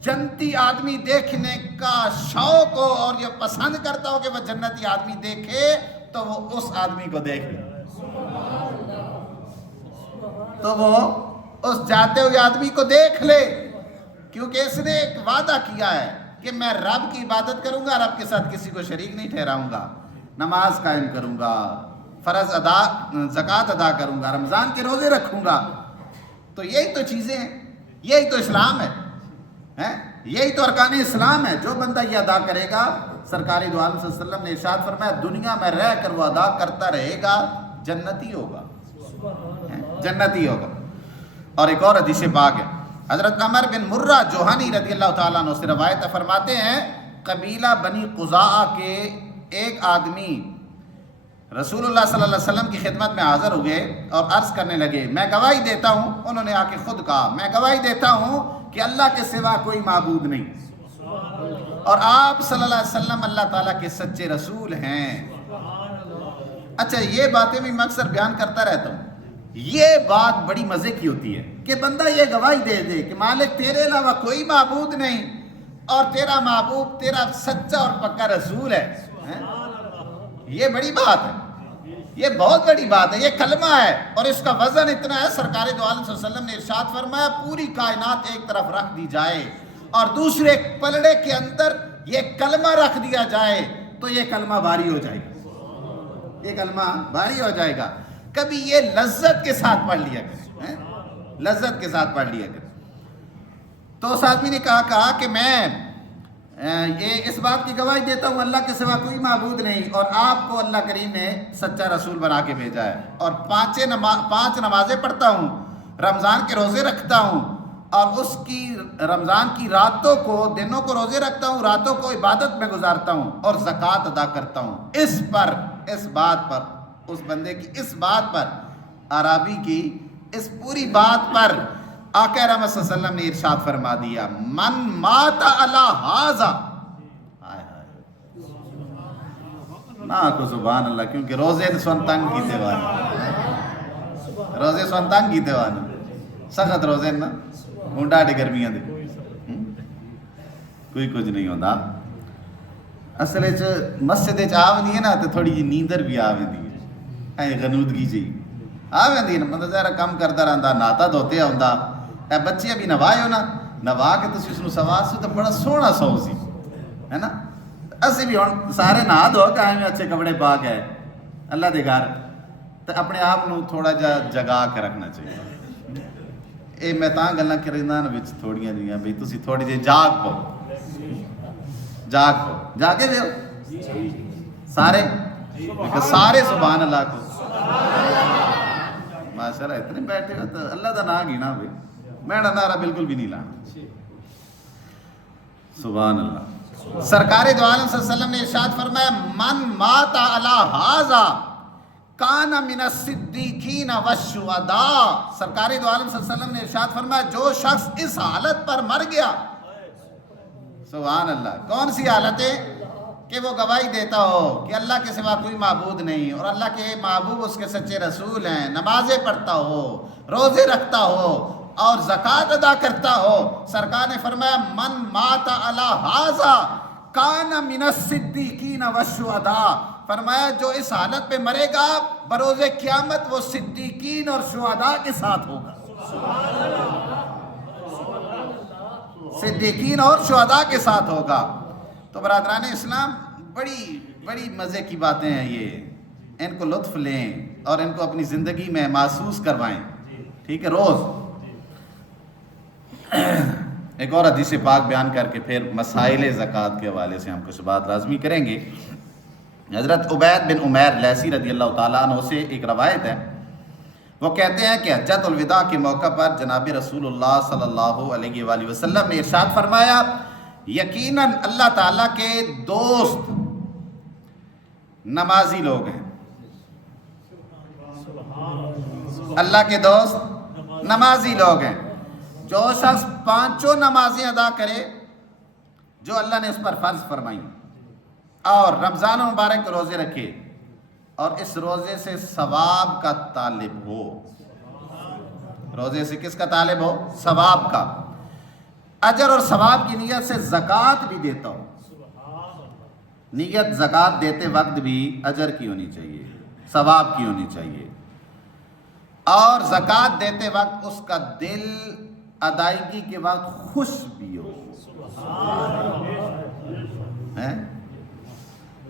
جنتی آدمی دیکھنے کا شوق ہو اور یہ پسند کرتا ہو کہ وہ جنتی آدمی دیکھے تو وہ اس آدمی کو دیکھ لے، تو وہ اس جاتے ہوئے آدمی کو دیکھ لے، کیونکہ اس نے ایک وعدہ کیا ہے کہ میں رب کی عبادت کروں گا، رب کے ساتھ کسی کو شریک نہیں ٹھہراؤں گا، نماز قائم کروں گا، فرض زکوٰۃ ادا کروں گا، رمضان کے روزے رکھوں گا. تو یہی تو چیزیں ہیں، یہی تو اسلام ہے، یہی تو ارکان اسلام ہے. جو بندہ یہ ادا کرے گا، سرکار دو عالم صلی اللہ علیہ وسلم نے ارشاد فرمایا دنیا میں رہ کر وہ ادا کرتا رہے گا، جنتی ہوگا، جنتی ہوگا. اور ایک اور حدیث پاک ہے، حضرت عمر بن مرہ جوہنی رضی اللہ تعالیٰ عنہ سے روایت فرماتے ہیں قبیلہ بنی قزاعہ کے ایک آدمی رسول اللہ صلی اللہ علیہ وسلم کی خدمت میں حاضر ہوئے اور عرض کرنے لگے میں گواہی دیتا ہوں، انہوں نے آ کے خود کہا میں گواہی دیتا ہوں کہ اللہ کے سوا کوئی معبود نہیں اور آپ صلی اللہ علیہ وسلم اللہ تعالیٰ کے سچے رسول ہیں. اچھا یہ باتیں بھی میں اکثر بیان کرتا رہتا ہوں، یہ بات بڑی مزے کی ہوتی ہے کہ بندہ یہ گواہی دے دے کہ مالک تیرے علاوہ کوئی معبود نہیں اور تیرا معبود تیرا سچا اور پکا رسول ہے. یہ بڑی بات ہے، یہ بہت بڑی بات ہے، یہ کلمہ ہے اور اس کا وزن اتنا ہے. سرکار دو عالم صلی اللہ علیہ وسلم نے ارشاد فرمایا پوری کائنات ایک طرف رکھ دی جائے اور دوسرے پلڑے کے اندر یہ کلمہ رکھ دیا جائے تو یہ کلمہ بھاری ہو جائے گا، یہ کلمہ بھاری ہو جائے گا. کبھی یہ لذت کے ساتھ پڑھ لیا کرے، لذت کے ساتھ پڑھ لیا کرے. تو اس آدمی نے کہا کہ میں یہ اس بات کی گواہی دیتا ہوں اللہ کے سوا کوئی معبود نہیں، اور آپ کو اللہ کریم نے سچا رسول بنا کے بھیجا ہے، اور 5 نمازیں پڑھتا ہوں، رمضان کے روزے رکھتا ہوں، اور اس کی رمضان کی راتوں کو، دنوں کو روزے رکھتا ہوں، راتوں کو عبادت میں گزارتا ہوں، اور زکوٰۃ ادا کرتا ہوں۔ اس بات پر اس بندے کی اس بات پر، عربی کی اس پوری بات پر آقا رحمت صلی اللہ علیہ وسلم نے ارشاد فرما دیا، من مات علی ھذا، نہ کو سبحان اللہ، کیونکہ روزے سن تنگ کی دیوان، روزے سن تنگ کی دیوان سخت روزے نا ہونڈا ڈے گرمیاں دے کوئی کچھ نہیں ہوتا۔ اصل مسجد آوی ہے نا تو تھوڑی جی نیندر بھی آوی ہے، غنودگی جی آوی نا، مطلب ذرا کم کرتا رہتا، نہاتا دھوتے آتا، اے بچے ابھی نوائے ہو نا، نوا کے تسی اس نو سوار سو تو بڑا سونا سو سی ہے نا۔ اسی بھی ہوں سارے نہا دھو کے آئے میں اچھے کپڑے پا کے اللہ دے گھر، تو اپنے آپ نو تھوڑا جا جگا کے رکھنا چاہیے۔ اے میں تاں گلاں کرنا وچ تھوڑیاں جیاں بھئی تسی تھوڑی جی جاگ پو، جاگے دے ہو سارے سبحان اللہ کو، ماشاءاللہ اتنے بیٹھے ہو تو اللہ دا نام گینا بھئی، میں نعرہ بالکل بھی نہیں لانا، سبحان اللہ۔ سرکار دو عالم صلی اللہ علیہ وسلم نے ارشاد فرمایا، من مات علی ھذا کان من الصدیقین والشہداء، سرکار دو عالم صلی اللہ علیہ وسلم نے ارشاد فرمایا، جو شخص اس حالت پر مر گیا، سبحان اللہ، کون سی حالت ہے کہ وہ گواہی دیتا ہو کہ اللہ کے سوا کوئی معبود نہیں، اور اللہ کے محبوب اس کے سچے رسول ہیں، نمازیں پڑھتا ہو، روزے رکھتا ہو، اور زکوٰۃ ادا کرتا ہو، سرکار نے فرمایا، من مات علی ھذا کان من الصدیقین والشہداء، فرمایا جو اس حالت پہ مرے گا بروز قیامت وہ صدیقین اور شہداء کے ساتھ ہوگا، صدیقین اور شہداء کے ساتھ ہوگا۔ تو برادران اسلام، بڑی بڑی مزے کی باتیں ہیں یہ، ان کو لطف لیں اور ان کو اپنی زندگی میں محسوس کروائیں، ٹھیک ہے۔ روز ایک اور حدیث پاک بیان کر کے پھر مسائل زکوٰۃ کے حوالے سے ہم کچھ بات لازمی کریں گے۔ حضرت عبید بن عمیر لیثی رضی اللہ تعالیٰ عنہ سے ایک روایت ہے، وہ کہتے ہیں کہ حجۃ الوداع کے موقع پر جناب رسول اللہ صلی اللہ علیہ وآلہ وسلم نے ارشاد فرمایا، یقیناً اللہ تعالیٰ کے دوست نمازی لوگ ہیں، اللہ کے دوست نمازی لوگ ہیں، جو شخص 5 نمازیں ادا کرے جو اللہ نے اس پر فرض فرمائی، اور رمضان مبارک کے روزے رکھے، اور اس روزے سے ثواب کا طالب ہو، روزے سے کس کا طالب ہو؟ ثواب کا، اجر اور ثواب کی نیت سے زکوٰۃ بھی دیتا ہو، نیت زکوٰۃ دیتے وقت بھی اجر کی ہونی چاہیے، ثواب کی ہونی چاہیے، اور زکوٰۃ دیتے وقت اس کا دل ادائیگی کے وقت خوش بھی ہو،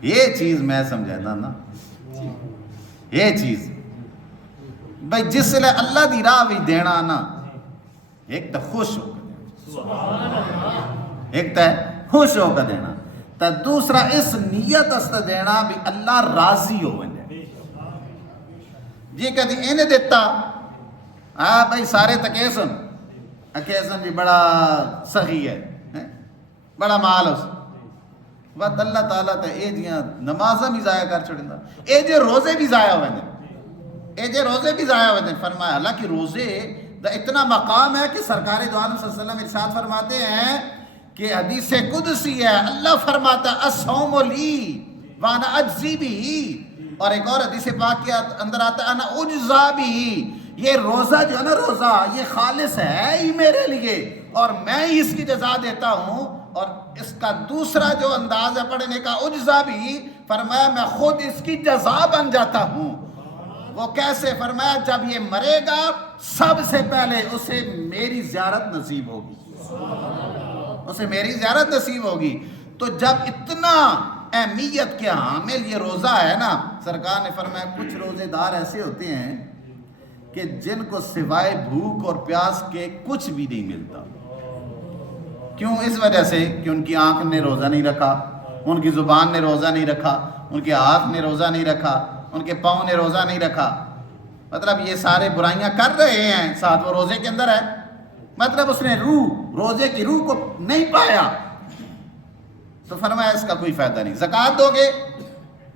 یہ چیز میں سمجھاتا نا، یہ چیز بھائی جس لئے اللہ دی راہ بھی دینا نا، ایک تو خوش ہو کر دینا، ایک تو خوش ہو کر دینا، تو دوسرا اس نیت است دینا بھی اللہ راضی ہو بنے، جی کہتی انہیں دیتا، ہاں بھائی سارے تکیسن اکیسن بھی بڑا سخی ہے، بڑا مال اس بات اللہ تعالیٰ تے اے جیاں نمازہ بھی ضائع کر چھڑیں دا، اے جے روزے بھی ضائع ہوئے دیں، اے جے روزے بھی ضائع ہوئے دیں، فرمایا حالانکہ روزے دا اتنا مقام ہے کہ سرکار دو عالم صلی اللہ علیہ وسلم ارشاد فرماتے ہیں کہ حدیث قدسی ہے، اللہ فرماتا ہے الصوم لی وانا اجزی بھی، اور ایک اور حدیث پاک کے اندر آتا ہے انا اجزا بھی، یہ روزہ جو ہے نا، روزہ یہ خالص ہے ہی میرے لیے اور میں ہی اس کی جزا دیتا ہوں، اور اس کا دوسرا جو انداز ہے پڑھنے کا اجزا بھی، فرمایا میں خود اس کی جزا بن جاتا ہوں۔ وہ کیسے؟ فرمایا جب یہ مرے گا سب سے پہلے اسے میری زیارت نصیب ہوگی، اسے میری زیارت نصیب ہوگی۔ تو جب اتنا اہمیت کے حامل یہ روزہ ہے نا، سرکار نے فرمایا کچھ روزے دار ایسے ہوتے ہیں کہ جن کو سوائے بھوک اور پیاس کے کچھ بھی نہیں ملتا، کیوں؟ اس وجہ سے کہ ان کی آنکھ نے روزہ نہیں رکھا، ان کی زبان نے روزہ نہیں رکھا، ان کے ہاتھ نے روزہ نہیں رکھا، ان کے پاؤں نے روزہ نہیں رکھا۔ مطلب یہ سارے برائیاں کر رہے ہیں، ساتھ وہ روزے کے اندر ہے، مطلب اس نے روزے کی روح کو نہیں پایا، تو فرمایا اس کا کوئی فائدہ نہیں۔ زکوٰۃ دو گے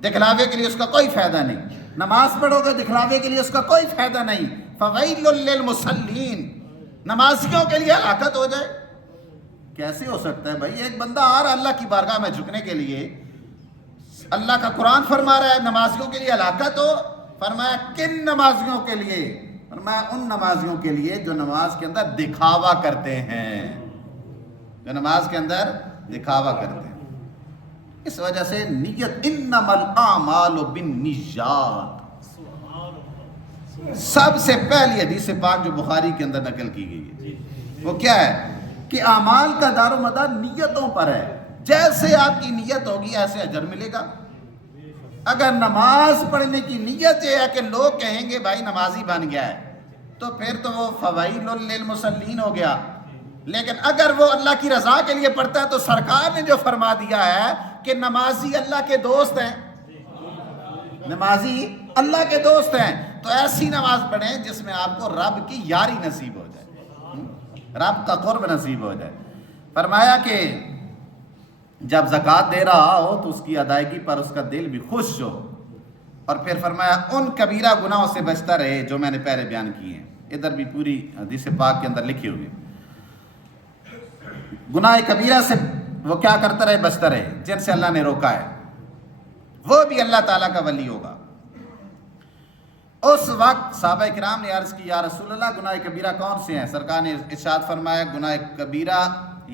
دکھلاوے کے لیے، اس کا کوئی فائدہ نہیں۔ نماز پڑھو گے دکھلاوے کے لیے، اس کا کوئی فائدہ نہیں۔ فویل للمصلین، نمازیوں کے لیے ہلاکت ہو جائے۔ کیسے ہو سکتا ہے بھائی؟ ایک بندہ آ رہا اللہ کی بارگاہ میں جھکنے کے لیے، اللہ کا قرآن فرما رہا ہے نمازیوں کے لیے ہلاکت ہو۔ فرمایا کن نمازیوں کے لیے؟ فرمایا ان نمازیوں کے لیے جو نماز کے اندر دکھاوا کرتے ہیں، جو نماز کے اندر دکھاوا کرتے ہیں۔ اس وجہ سے نیت، انما الاعمال بالنیات، سب سے پہلی حدیث پاک جو بخاری کے اندر نقل کی گئی ہے وہ کیا ہے کہ اعمال کا دار و مدار نیتوں پر ہے۔ جیسے آپ کی نیت ہوگی ایسے اجر ملے گا۔ اگر نماز پڑھنے کی نیت یہ ہے کہ لوگ کہیں گے بھائی نمازی بن گیا ہے، تو پھر تو وہ فویل للمصلین ہو گیا۔ لیکن اگر وہ اللہ کی رضا کے لیے پڑھتا ہے تو سرکار نے جو فرما دیا ہے کہ نمازی اللہ کے دوست ہیں، نمازی اللہ کے دوست ہیں، تو ایسی نماز پڑھیں جس میں آپ کو رب کی یاری نصیب ہو جائے، رب کا قرب نصیب ہو جائے۔ فرمایا کہ جب زکوٰۃ دے رہا ہو تو اس کی ادائیگی پر اس کا دل بھی خوش ہو، اور پھر فرمایا ان کبیرہ گناہوں سے بچتا رہے جو میں نے پہلے بیان کیے ہیں۔ ادھر بھی پوری حدیث پاک کے اندر لکھی ہوئی، گناہ کبیرہ سے وہ کیا کرتا رہے؟ بچتا رہے، جن سے اللہ نے روکا ہے، وہ بھی اللہ تعالیٰ کا ولی ہوگا۔ اس وقت صحابہ کرام نے عرض کی یا رسول اللہ گناہ کبیرہ کون سے ہیں؟ سرکار نے ارشاد فرمایا گناہ کبیرہ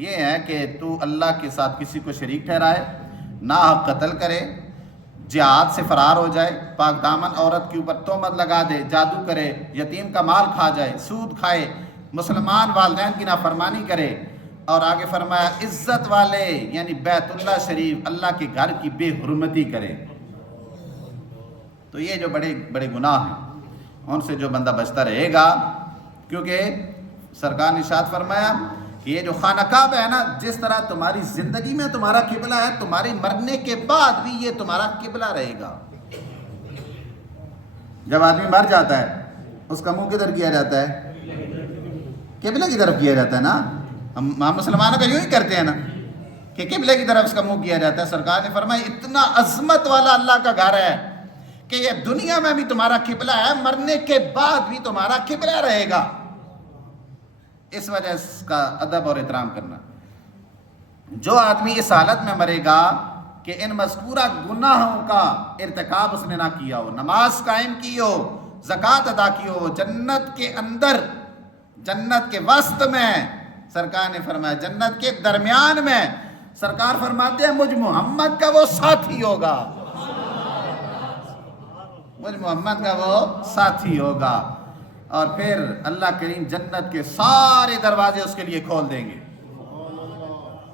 یہ ہے کہ تو اللہ کے ساتھ کسی کو شریک ٹھہرائے، ناحق قتل کرے، جہاد سے فرار ہو جائے، پاک دامن عورت کے اوپر تہمت لگا دے، جادو کرے، یتیم کا مال کھا جائے، سود کھائے، مسلمان والدین کی نافرمانی کرے، اور آگے فرمایا عزت والے یعنی بیت اللہ شریف اللہ کے گھر کی بے حرمتی کرے۔ تو یہ جو بڑے بڑے گناہ ہیں ان سے جو بندہ بچتا رہے گا، کیونکہ سرکار نے ارشاد فرمایا کہ یہ جو خانہ کعبہ ہے نا، جس طرح تمہاری زندگی میں تمہارا قبلہ ہے، تمہاری مرنے کے بعد بھی یہ تمہارا قبلہ رہے گا۔ جب آدمی مر جاتا ہے اس کا منہ کدھر کیا جاتا ہے؟ قبلہ کی طرف کیا جاتا ہے نا۔ ہم مسلمانوں کا یوں ہی کرتے ہیں نا کہ قبلے کی طرف اس کا منہ کیا جاتا ہے۔ سرکار نے فرمایا اتنا عظمت والا اللہ کا گھر ہے کہ یہ دنیا میں بھی تمہارا قبلہ ہے، مرنے کے بعد بھی تمہارا قبلہ رہے گا۔ اس وجہ اس کا ادب اور احترام کرنا۔ جو آدمی اس حالت میں مرے گا کہ ان مذکورہ گناہوں کا ارتکاب اس نے نہ کیا ہو، نماز قائم کی ہو، زکوٰۃ ادا کی ہو، جنت کے اندر، جنت کے وسط میں، سرکار نے فرمایا جنت کے درمیان میں، سرکار فرماتے ہیں مجھ محمد کا وہ ساتھی ہوگا، مجھ محمد کا وہ ساتھی ہوگا۔ اور پھر اللہ کریم جنت کے سارے دروازے اس کے لیے کھول دیں گے،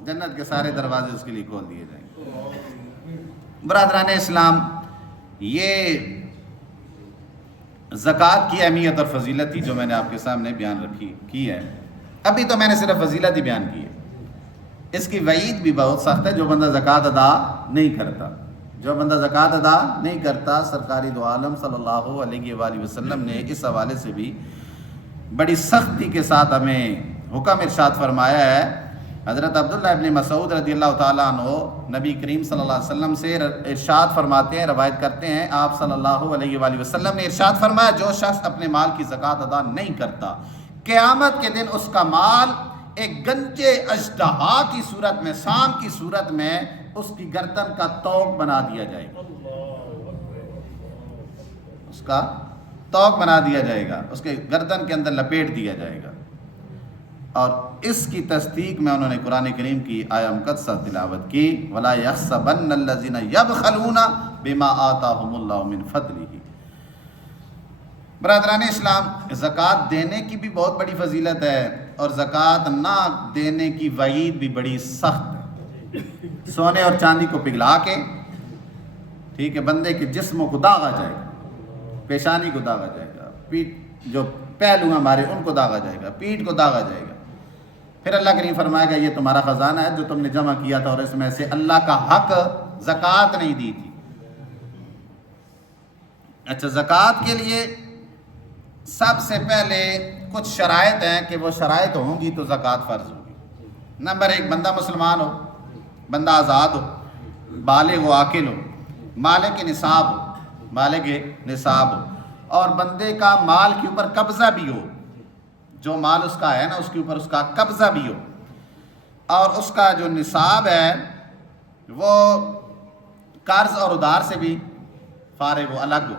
جنت کے سارے دروازے اس کے لیے کھول دیے جائیں گے۔ برادران اسلام، یہ زکوٰۃ کی اہمیت اور فضیلت تھی جو میں نے آپ کے سامنے بیان کی ہے۔ ابھی تو میں نے صرف فضیلت ہی بیان کی ہے، اس کی وعید بھی بہت سخت ہے جو بندہ زکوٰۃ ادا نہیں کرتا۔ جو بندہ زکوٰۃ ادا نہیں کرتا، سرکاری دو عالم صلی اللہ علیہ وآلہ وسلم نے اس حوالے سے بھی بڑی سختی کے ساتھ ہمیں حکم ارشاد فرمایا ہے۔ حضرت عبداللہ ابن مسعود رضی اللہ تعالیٰ عنہ نبی کریم صلی اللہ علیہ وسلم سے ارشاد فرماتے ہیں، روایت کرتے ہیں، آپ صلی اللہ علیہ وآلہ وسلم نے ارشاد فرمایا جو شخص اپنے مال کی زکوٰۃ ادا نہیں کرتا، قیامت کے دن اس کا مال ایک گنجے اژدہا کی صورت میں، سام کی صورت میں اس کی گردن کا توق بنا دیا جائے گا، اس کا توق بنا دیا جائے گا، اس کے گردن کے اندر لپیٹ دیا جائے گا۔ اور اس کی تصدیق میں انہوں نے قرآن کریم کی آیہ مقدسہ تلاوت کی، وَلَا يَحْسَبَنَّ الَّذِينَ يَبْخَلُونَ بِمَا آتَاهُمُ اللَّهُ مِنْ فَضْلِهِ۔ برادران اسلام، زکوٰۃ دینے کی بھی بہت بڑی فضیلت ہے اور زکوٰۃ نہ دینے کی وعید بھی بڑی سخت ہے۔ سونے اور چاندی کو پگھلا کے، ٹھیک ہے، بندے کے جسموں کو داغا جائے گا، پیشانی کو داغا جائے گا، پیٹ جو پہلو ہمارے ان کو داغا جائے گا، پیٹھ کو داغا جائے گا، پھر اللہ کریم فرمائے گا یہ تمہارا خزانہ ہے جو تم نے جمع کیا تھا اور اس میں سے اللہ کا حق زکوٰۃ نہیں دی تھی۔ اچھا، زکوٰۃ کے لیے سب سے پہلے کچھ شرائط ہیں کہ وہ شرائط ہوں گی تو زکوٰۃ فرض ہوگی۔ نمبر 1، بندہ مسلمان ہو، بندہ آزاد ہو، بالغ و عاقل ہو، مالک نصاب ہو، اور بندے کا مال کے اوپر قبضہ بھی ہو، جو مال اس کا ہے نا اس کے اوپر اس کا قبضہ بھی ہو، اور اس کا جو نصاب ہے وہ قرض اور ادھار سے بھی فارغ ہو، الگ ہو،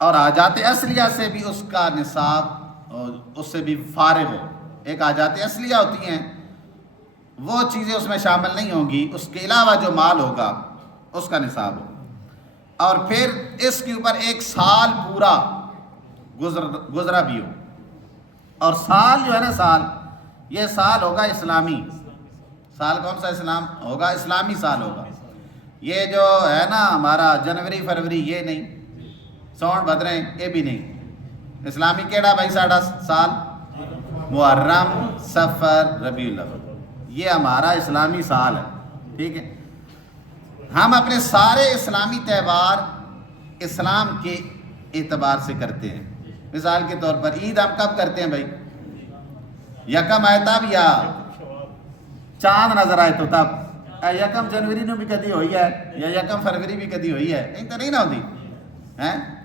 اور حاجات اصلیہ سے بھی اس کا نصاب اس سے بھی فارغ ہو۔ ایک حاجات اصلیہ ہوتی ہیں وہ چیزیں اس میں شامل نہیں ہوں گی، اس کے علاوہ جو مال ہوگا اس کا نصاب ہو، اور پھر اس کے اوپر 1 سال پورا گزرا بھی ہو، اور سال جو ہے نا سال، یہ سال ہوگا اسلامی سال۔ کون سا اسلام ہوگا؟ اسلامی سال ہوگا۔ یہ جو ہے نا ہمارا جنوری فروری یہ نہیں، سون بھدریں یہ بھی نہیں۔ اسلامی کیڑا بھائی ساڑھا سال؟ محرم، صفر، ربیع الاول، یہ ہمارا اسلامی سال ہے، ٹھیک ہے۔ ہم اپنے سارے اسلامی تہوار اسلام کے اعتبار سے کرتے ہیں۔ مثال کے طور پر عید ہم کب کرتے ہیں بھائی؟ یکم آئے تب یا چاند نظر آئے تو تب؟ یکم جنوری نے بھی کدی ہوئی ہے یا یکم فروری بھی کدی ہوئی ہے؟ نہیں تو نہیں نہ ہوتی۔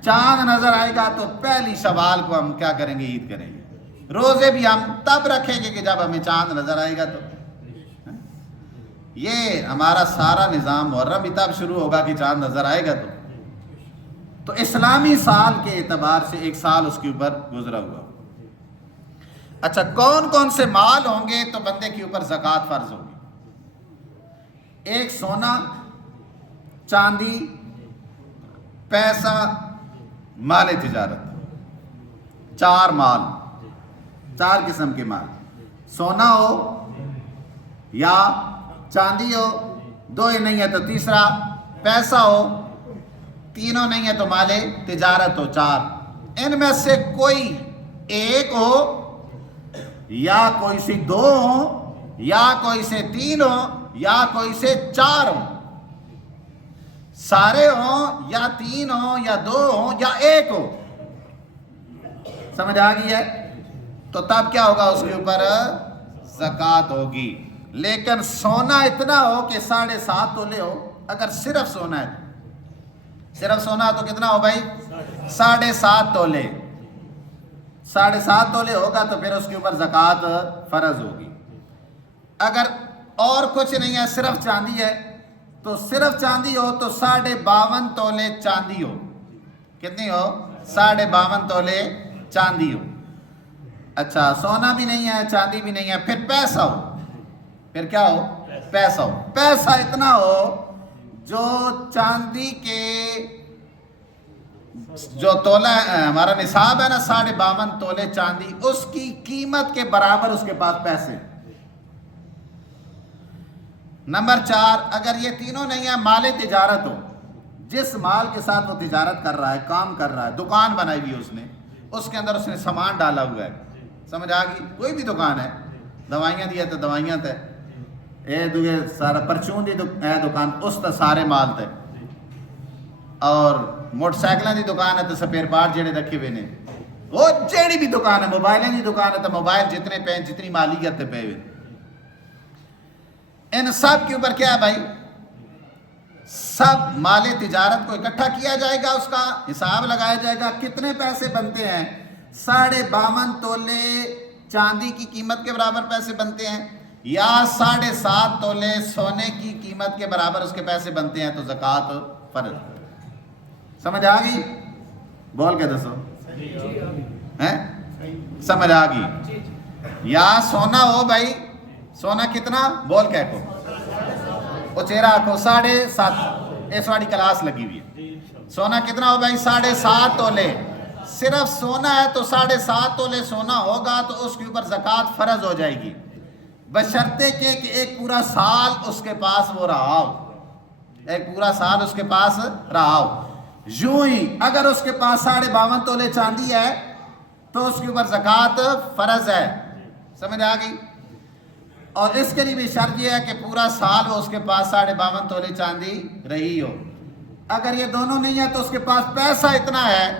چاند نظر آئے گا تو پہلی شوال کو ہم کیا کریں گے؟ عید کریں گے۔ روزے بھی ہم تب رکھیں گے کہ جب ہمیں چاند نظر آئے گا تو۔ یہ ہمارا سارا نظام محرم بھی تب شروع ہوگا کہ چاند نظر آئے گا تو اسلامی سال کے اعتبار سے 1 سال اس کے اوپر گزرا ہوا۔ اچھا، کون کون سے مال ہوں گے تو بندے کے اوپر زکوٰۃ فرض ہوگی؟ 1 سونا، چاندی، پیسہ، مال تجارت۔ 4 مال، 4 قسم کے مال۔ سونا ہو یا چاندی ہو، 2 ہی نہیں ہے تو تیسرا پیسہ ہو، 3 نہیں ہے تو مال تجارت ہو، 4۔ ان میں سے کوئی 1 ہو یا کوئی سے 2 ہو یا کوئی سے 3 ہو یا کوئی سے 4 ہو، سارے ہوں یا 3 ہوں یا 2 ہوں یا 1 ہو، سمجھ آ گئی ہے؟ تو تب کیا ہوگا؟ اس کے اوپر زکوٰۃ ہوگی۔ لیکن سونا اتنا ہو کہ 7.5 تولے ہو، اگر صرف سونا ہے صرف سونا تو کتنا ہو بھائی؟ 7.5 تولے۔ 7.5 تولے ہوگا تو پھر اس کے اوپر زکوٰۃ فرض ہوگی۔ اگر اور کچھ نہیں ہے، صرف چاندی ہے، تو صرف چاندی ہو تو 52.5 تولے چاندی ہو۔ کتنی ہو؟ 52.5 تولے چاندی ہو۔ اچھا، سونا بھی نہیں ہے، چاندی بھی نہیں ہے، پھر پیسہ ہو۔ پھر کیا ہو؟ پیسہ ہو۔ پیسہ اتنا ہو جو چاندی کے جو تولہ ہمارا نصاب ہے نا 52.5 تولے چاندی، اس کی قیمت کے برابر اس کے پاس پیسے۔ نمبر 4، اگر یہ تینوں نہیں ہے، مال تجارت ہو، جس مال کے ساتھ وہ تجارت کر رہا ہے، کام کر رہا ہے، دکان بنائی ہوئی اس نے، اس کے اندر اس نے سامان ڈالا ہوا ہے، سمجھ آ گئی؟ کوئی بھی دکان ہے، دوائیاں دی ہے تو دوائیاں تے سارا پرچون دی ہے دکان، اس تے سارے مال تے، اور موٹر سائیکلوں دی دکان ہے تو سپیئر پارٹ جڑے رکھے ہوئے نے، وہ جیڑی بھی دکان ہے، موبائلیں دی دکان ہے تو موبائل جتنے پہ جتنی مالیت پہ ہوئے، ان سب کے اوپر کیا ہے بھائی؟ سب مال تجارت کو اکٹھا کیا جائے گا، اس کا حساب لگایا جائے گا، کتنے پیسے بنتے ہیں؟ 52.5 تولے چاندی کی قیمت کے برابر پیسے بنتے ہیں یا 7.5 تولے سونے کی قیمت کے برابر اس کے پیسے بنتے ہیں، تو زکوٰۃ فرض۔ سمجھ آ گئی؟ بول کے دسو، سمجھ آ گئی؟ یا سونا ہو بھائی، سونا کتنا؟ بول کے کو وہ چہرہ کو 7.5، اس والی کلاس لگی ہوئی ہے۔ سونا کتنا ہو بھائی؟ 7.5 تولے۔ صرف سونا ہے تو 7.5 تولے سونا ہوگا تو اس کے اوپر زکوٰۃ فرض ہو جائے گی، بشرطے کہ ایک پورا سال اس کے پاس وہ رہا ہو، ایک پورا سال اس کے پاس رہا ہو۔ یوں ہی اگر اس کے پاس 52.5 تولے چاندی ہے تو اس کے اوپر زکوٰۃ فرض ہے، سمجھ آ گئی؟ اور اس کے لیے بھی شرط یہ ہے کہ پورا سال وہ اس کے پاس 52.5 تولے چاندی رہی ہو۔ اگر یہ دونوں نہیں ہے تو اس کے پاس پیسہ اتنا ہے،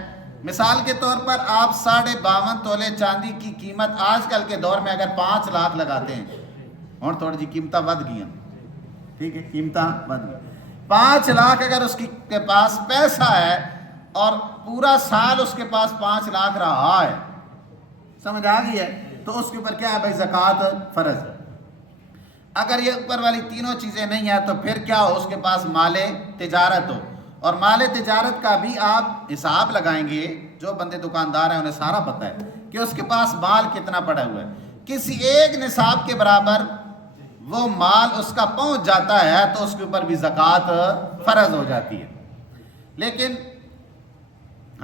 مثال کے طور پر آپ 52.5 تولے چاندی کی قیمت آج کل کے دور میں اگر 5 لاکھ لگاتے ہیں، اور تھوڑی جی قیمتیں ود گئی، ٹھیک ہے، قیمتیں ود گئی، 5 لاکھ اگر اس کے پاس پیسہ ہے اور پورا سال اس کے پاس 5 لاکھ رہا ہے، سمجھ آ گئی ہے، تو اس کے اوپر کیا ہے بھائی؟ زکوٰۃ فرض ہے۔ اگر یہ اوپر والی تینوں چیزیں نہیں ہیں تو پھر کیا ہو؟ اس کے پاس مال تجارت ہو، اور مال تجارت کا بھی آپ حساب لگائیں گے، جو بندے دکاندار ہیں انہیں سارا پتہ ہے کہ اس کے پاس مال کتنا پڑا ہوا ہے، کسی ایک نصاب کے برابر وہ مال اس کا پہنچ جاتا ہے تو اس کے اوپر بھی زکوٰۃ فرض ہو جاتی ہے۔ لیکن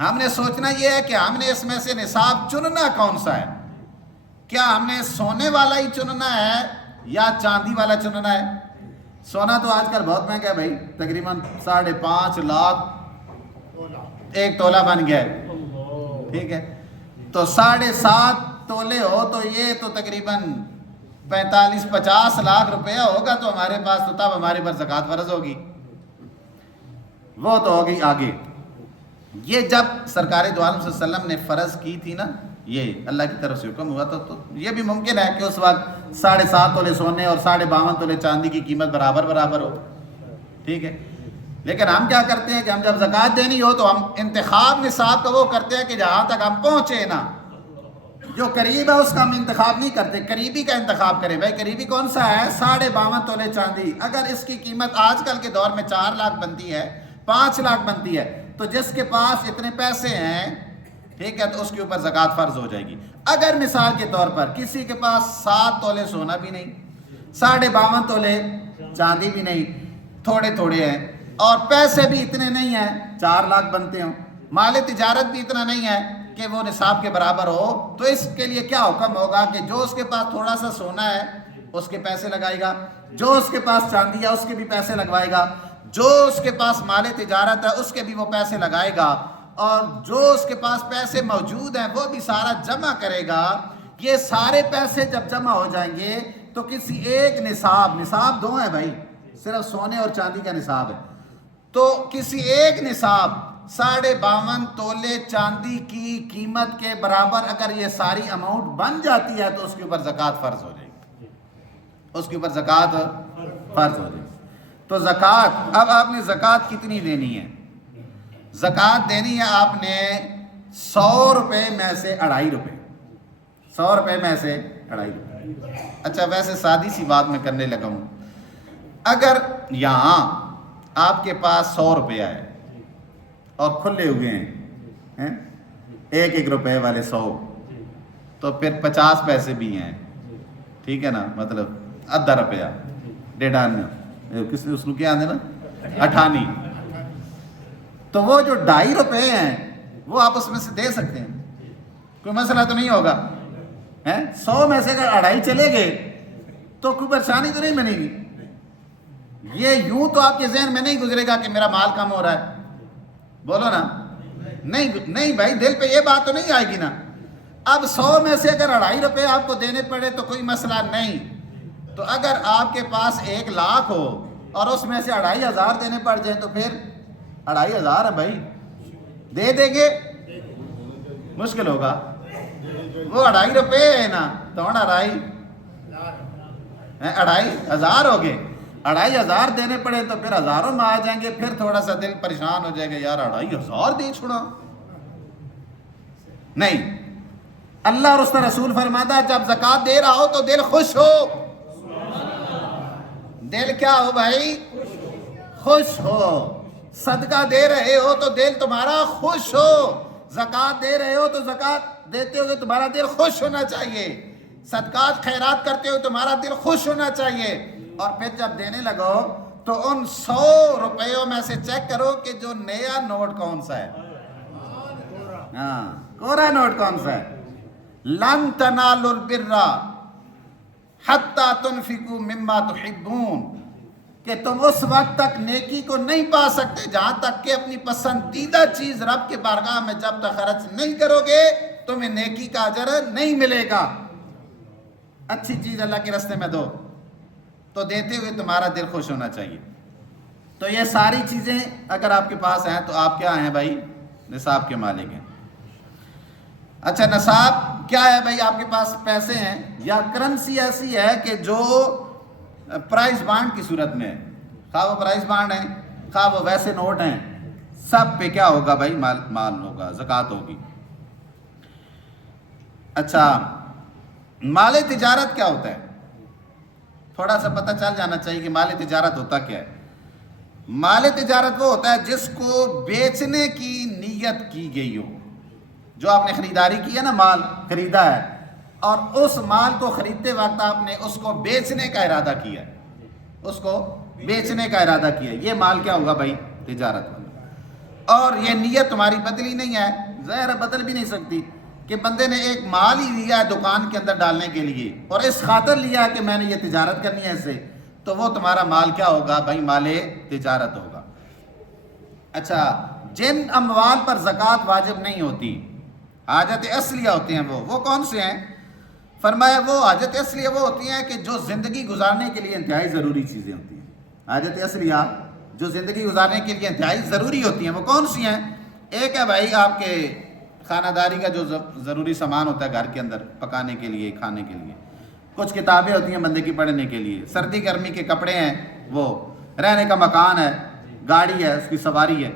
ہم نے سوچنا یہ ہے کہ ہم نے اس میں سے نصاب چننا کون سا ہے؟ کیا ہم نے سونے والا ہی چننا ہے یا چاندی والا چننا ہے؟ سونا تو آج کل بہت مہنگا ہے بھائی، تقریباً 5.5 لاکھ ایک تولہ بن گیا ہے، ٹھیک ہے، تو 7.5 تولے ہو تو یہ تو تقریباً 45-50 لاکھ روپیہ ہوگا، تو ہمارے پاس تو تب ہمارے پر زکوٰۃ فرض ہوگی، وہ تو ہوگی آگے۔ یہ جب سرکار دو عالم صلی اللہ علیہ وسلم نے فرض کی تھی نا، یہ اللہ کی طرف سے حکم ہوا تو یہ بھی ممکن ہے کہ اس وقت 7.5 تولے سونے اور 52 تولے چاندی کی قیمت برابر ہو، ٹھیک ہے۔ لیکن ہم کیا کرتے ہیں کہ ہم جب زکوٰۃ دینی ہو تو ہم انتخاب نصاب کا وہ کرتے ہیں کہ جہاں تک ہم پہنچے نا، جو قریب ہے اس کا ہم انتخاب نہیں کرتے، قریبی کا انتخاب کریں۔ بھائی قریبی کون سا ہے؟ 52 تولے چاندی، اگر اس کی قیمت آج کل کے دور میں 4 لاکھ بنتی ہے، 5 لاکھ بنتی ہے، تو جس کے پاس اتنے پیسے ہیں، ٹھیک ہے، تو اس کے اوپر زکوٰۃ فرض ہو جائے گی۔ اگر مثال کے طور پر کسی کے پاس 7 تولے سونا بھی نہیں، 52 تولے چاندی بھی نہیں، تھوڑے تھوڑے ہیں، اور پیسے بھی اتنے نہیں ہیں 4 لاکھ بنتے ہوں، مال تجارت بھی اتنا نہیں ہے کہ وہ نصاب کے برابر ہو، تو اس کے لیے کیا حکم ہوگا کہ جو اس کے پاس تھوڑا سا سونا ہے اس کے پیسے لگائے گا، جو اس کے پاس چاندی ہے اس کے بھی پیسے لگوائے گا، جو اس کے پاس مال تجارت ہے اس کے بھی وہ پیسے لگائے گا، اور جو اس کے پاس پیسے موجود ہیں وہ بھی سارا جمع کرے گا۔ یہ سارے پیسے جب جمع ہو جائیں گے تو کسی ایک نصاب 2 ہیں بھائی، صرف سونے اور چاندی کا نصاب ہے، تو کسی ایک نصاب 52 تولے چاندی کی قیمت کے برابر اگر یہ ساری اماؤنٹ بن جاتی ہے تو اس کے اوپر زکوٰۃ فرض ہو جائے گی، اس کے اوپر زکوٰۃ فرض ہو جائے گی۔ تو زکوٰۃ، اب آپ نے زکوٰۃ کتنی دینی ہے؟ زکوٰۃ دینی ہے آپ نے 100 روپے میں سے 2.5 روپے، 100 روپے میں سے 2.5 روپے۔ اچھا ویسے سادی سی بات میں کرنے لگا ہوں، اگر یہاں آپ کے پاس 100 روپیہ ہے اور کھلے ہوئے ہیں 1 روپے والے 100، تو پھر 50 پیسے بھی ہیں، ٹھیک ہے نا، مطلب آدھا روپیہ، 1.5 کس نے اس کو کیا آنے نا 58، تو وہ جو 2.5 روپے ہیں وہ آپ اس میں سے دے سکتے ہیں، کوئی مسئلہ تو نہیں ہوگا۔ 100 میں سے اگر 2.5 چلے گئے تو کوئی پریشانی تو نہیں بنے گی، یہ یوں تو آپ کے ذہن میں نہیں گزرے گا کہ میرا مال کم ہو رہا ہے، بولو نا، نہیں بھائی، دل پہ یہ بات تو نہیں آئے گی نا۔ اب 100 میں سے اگر 2.5 روپے آپ کو دینے پڑے تو کوئی مسئلہ نہیں، تو اگر آپ کے پاس 1 لاکھ ہو اور اس میں سے 2,500 دینے پڑ جائیں تو پھر 2,500 ہے بھائی، دے دیں گے؟ مشکل ہوگا، وہ 2.5 روپے ہے نا، تو 2,500 ہو گئے، 2,500 دینے پڑے تو پھر ہزاروں میں آ جائیں گے، پھر تھوڑا سا دل پریشان ہو جائے گا، یار 2,500 دے چھوڑا۔ نہیں، اللہ اور اس کا رسول فرماتا ہے جب زکوٰۃ دے رہا ہو تو دل خوش ہو، دل کیا ہو بھائی؟ خوش ہو۔ صدقہ دے رہے ہو تو دل تمہارا خوش ہو، زکوٰۃ دے رہے ہو تو زکوٰۃ دیتے ہو تو تمہارا دل خوش ہونا چاہیے، صدقات خیرات کرتے ہو تمہارا دل خوش ہونا چاہیے۔ اور پھر جب دینے لگو تو ان 100 روپیوں میں سے چیک کرو کہ جو نیا نوٹ کون سا ہے، کورا نوٹ کون سا ہے۔ لن تنالوا البر حتی تنفقوا مما تحبون، کہ تم اس وقت تک نیکی کو نہیں پا سکتے جہاں تک کہ اپنی پسندیدہ چیز رب کے بارگاہ میں جب تک خرچ نہیں کرو گے تمہیں نیکی کا اجر نہیں ملے گا۔ اچھی چیز اللہ کے راستے میں دو، تو دیتے ہوئے تمہارا دل خوش ہونا چاہیے۔ تو یہ ساری چیزیں اگر آپ کے پاس ہیں تو آپ کیا ہیں بھائی؟ نصاب کے مالک ہیں۔ اچھا، نصاب کیا ہے بھائی؟ آپ کے پاس پیسے ہیں یا کرنسی ایسی ہے کہ جو پرائز بانڈ کی صورت میں ہے، خواہ وہ پرائز بانڈ ہیں خواہ وہ ویسے نوٹ ہیں، سب پہ کیا ہوگا بھائی؟ مال ہوگا، زکوٰۃ ہوگی۔ اچھا، مال تجارت کیا ہوتا ہے؟ تھوڑا سا پتہ چل جانا چاہیے کہ مال تجارت ہوتا کیا ہے۔ مال تجارت وہ ہوتا ہے جس کو بیچنے کی نیت کی گئی ہو، جو آپ نے خریداری کی ہے نا، مال خریدا ہے اور اس مال کو خریدتے وقت آپ نے اس کو بیچنے کا ارادہ کیا ہے، اس کو بیچنے کا ارادہ کیا ہے، یہ مال کیا ہوگا بھائی؟ تجارت ہوگا۔ اور یہ نیت تمہاری بدلی نہیں ہے، ظاہر بدل بھی نہیں سکتی کہ بندے نے ایک مال ہی لیا ہے دکان کے اندر ڈالنے کے لیے اور اس خاطر لیا ہے کہ میں نے یہ تجارت کرنی ہے اس سے، تو وہ تمہارا مال کیا ہوگا بھائی؟ مال تجارت ہوگا۔ اچھا، جن اموال پر زکوٰۃ واجب نہیں ہوتی، حاجت اصلیہ ہوتے ہیں، وہ کون سے ہیں؟ فرمایا وہ حاجت اصلیہ وہ ہوتی ہیں کہ جو زندگی گزارنے کے لیے انتہائی ضروری چیزیں ہوتی ہیں۔ حاجت اصلیہ جو زندگی گزارنے کے لیے انتہائی ضروری ہوتی ہیں وہ کون سی ہیں؟ ایک ہے بھائی آپ کے خانہ داری کا جو ضروری سامان ہوتا ہے گھر کے اندر پکانے کے لیے، کھانے کے لیے، کچھ کتابیں ہوتی ہیں بندے کی پڑھنے کے لیے، سردی گرمی کے کپڑے ہیں، وہ رہنے کا مکان ہے، گاڑی ہے، اس کی سواری ہے،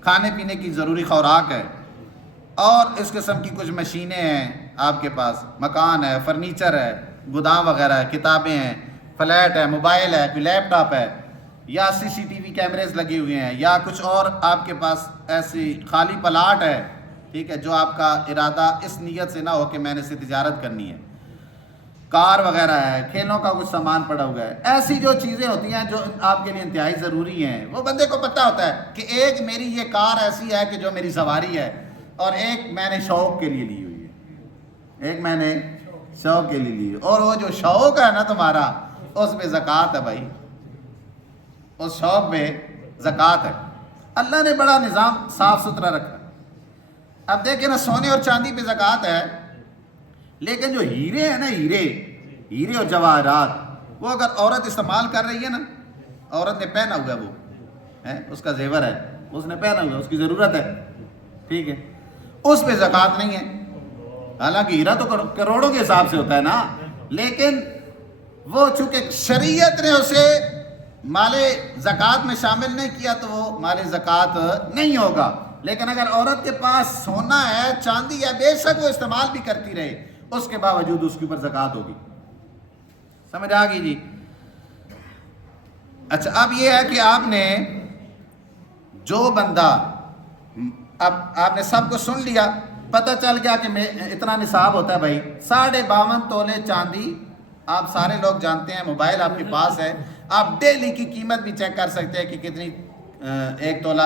کھانے پینے کی ضروری خوراک ہے، اور اس قسم کی کچھ مشینیں ہیں آپ کے پاس، مکان ہے، فرنیچر ہے، گودام وغیرہ ہے، کتابیں ہیں، فلیٹ ہے، موبائل ہے، کوئی لیپ ٹاپ ہے، یا CCTV کیمریز لگے ہوئے ہیں، یا کچھ اور آپ کے پاس ایسی خالی پلاٹ ہے، ٹھیک ہے، جو آپ کا ارادہ اس نیت سے نہ ہو کہ میں نے اسے تجارت کرنی ہے، کار وغیرہ ہے، کھیلوں کا کچھ سامان پڑا ہوا ہے، ایسی جو چیزیں ہوتی ہیں جو آپ کے لیے انتہائی ضروری ہیں، وہ بندے کو پتہ ہوتا ہے کہ ایک میری یہ کار ایسی ہے کہ جو میری سواری ہے، اور ایک میں نے شوق کے لیے لی ہوئی ہے، ایک میں نے شوق کے لیے لی ہے، اور وہ جو شوق ہے نا تمہارا، اس پہ زکوٰۃ ہے بھائی، اس شوق پہ زکوٰۃ ہے۔ اللہ نے بڑا نظام صاف ستھرا رکھا۔ اب دیکھیں نا، سونے اور چاندی پہ زکوٰۃ ہے، لیکن جو ہیرے ہیں نا، ہیرے اور جواہرات، وہ اگر عورت استعمال کر رہی ہے نا، عورت نے پہنا ہوا ہے، وہ ہے اس کا زیور ہے، اس نے پہنا ہوا ہے، اس کی ضرورت ہے، ٹھیک ہے، اس پہ زکوٰۃ نہیں ہے۔ حالانکہ ہیرا تو کروڑوں کے حساب سے ہوتا ہے نا، لیکن وہ چونکہ شریعت نے اسے مال زکوٰۃ میں شامل نہیں کیا تو وہ مال زکوٰۃ نہیں ہوگا۔ لیکن اگر عورت کے پاس سونا ہے، چاندی ہے، بے شک وہ استعمال بھی کرتی رہے، اس کے باوجود اس کے اوپر زکوٰۃ ہوگی۔ سمجھ آ گئی جی؟ اچھا، اب یہ ہے کہ آپ نے جو بندہ، اب آپ نے سب کو سن لیا، پتہ چل گیا کہ اتنا نصاب ہوتا ہے بھائی، 52.5 تولے چاندی، آپ سارے لوگ جانتے ہیں، موبائل آپ کے پاس ہے، آپ ڈیلی کی قیمت بھی چیک کر سکتے ہیں کہ کتنی، 1 تولہ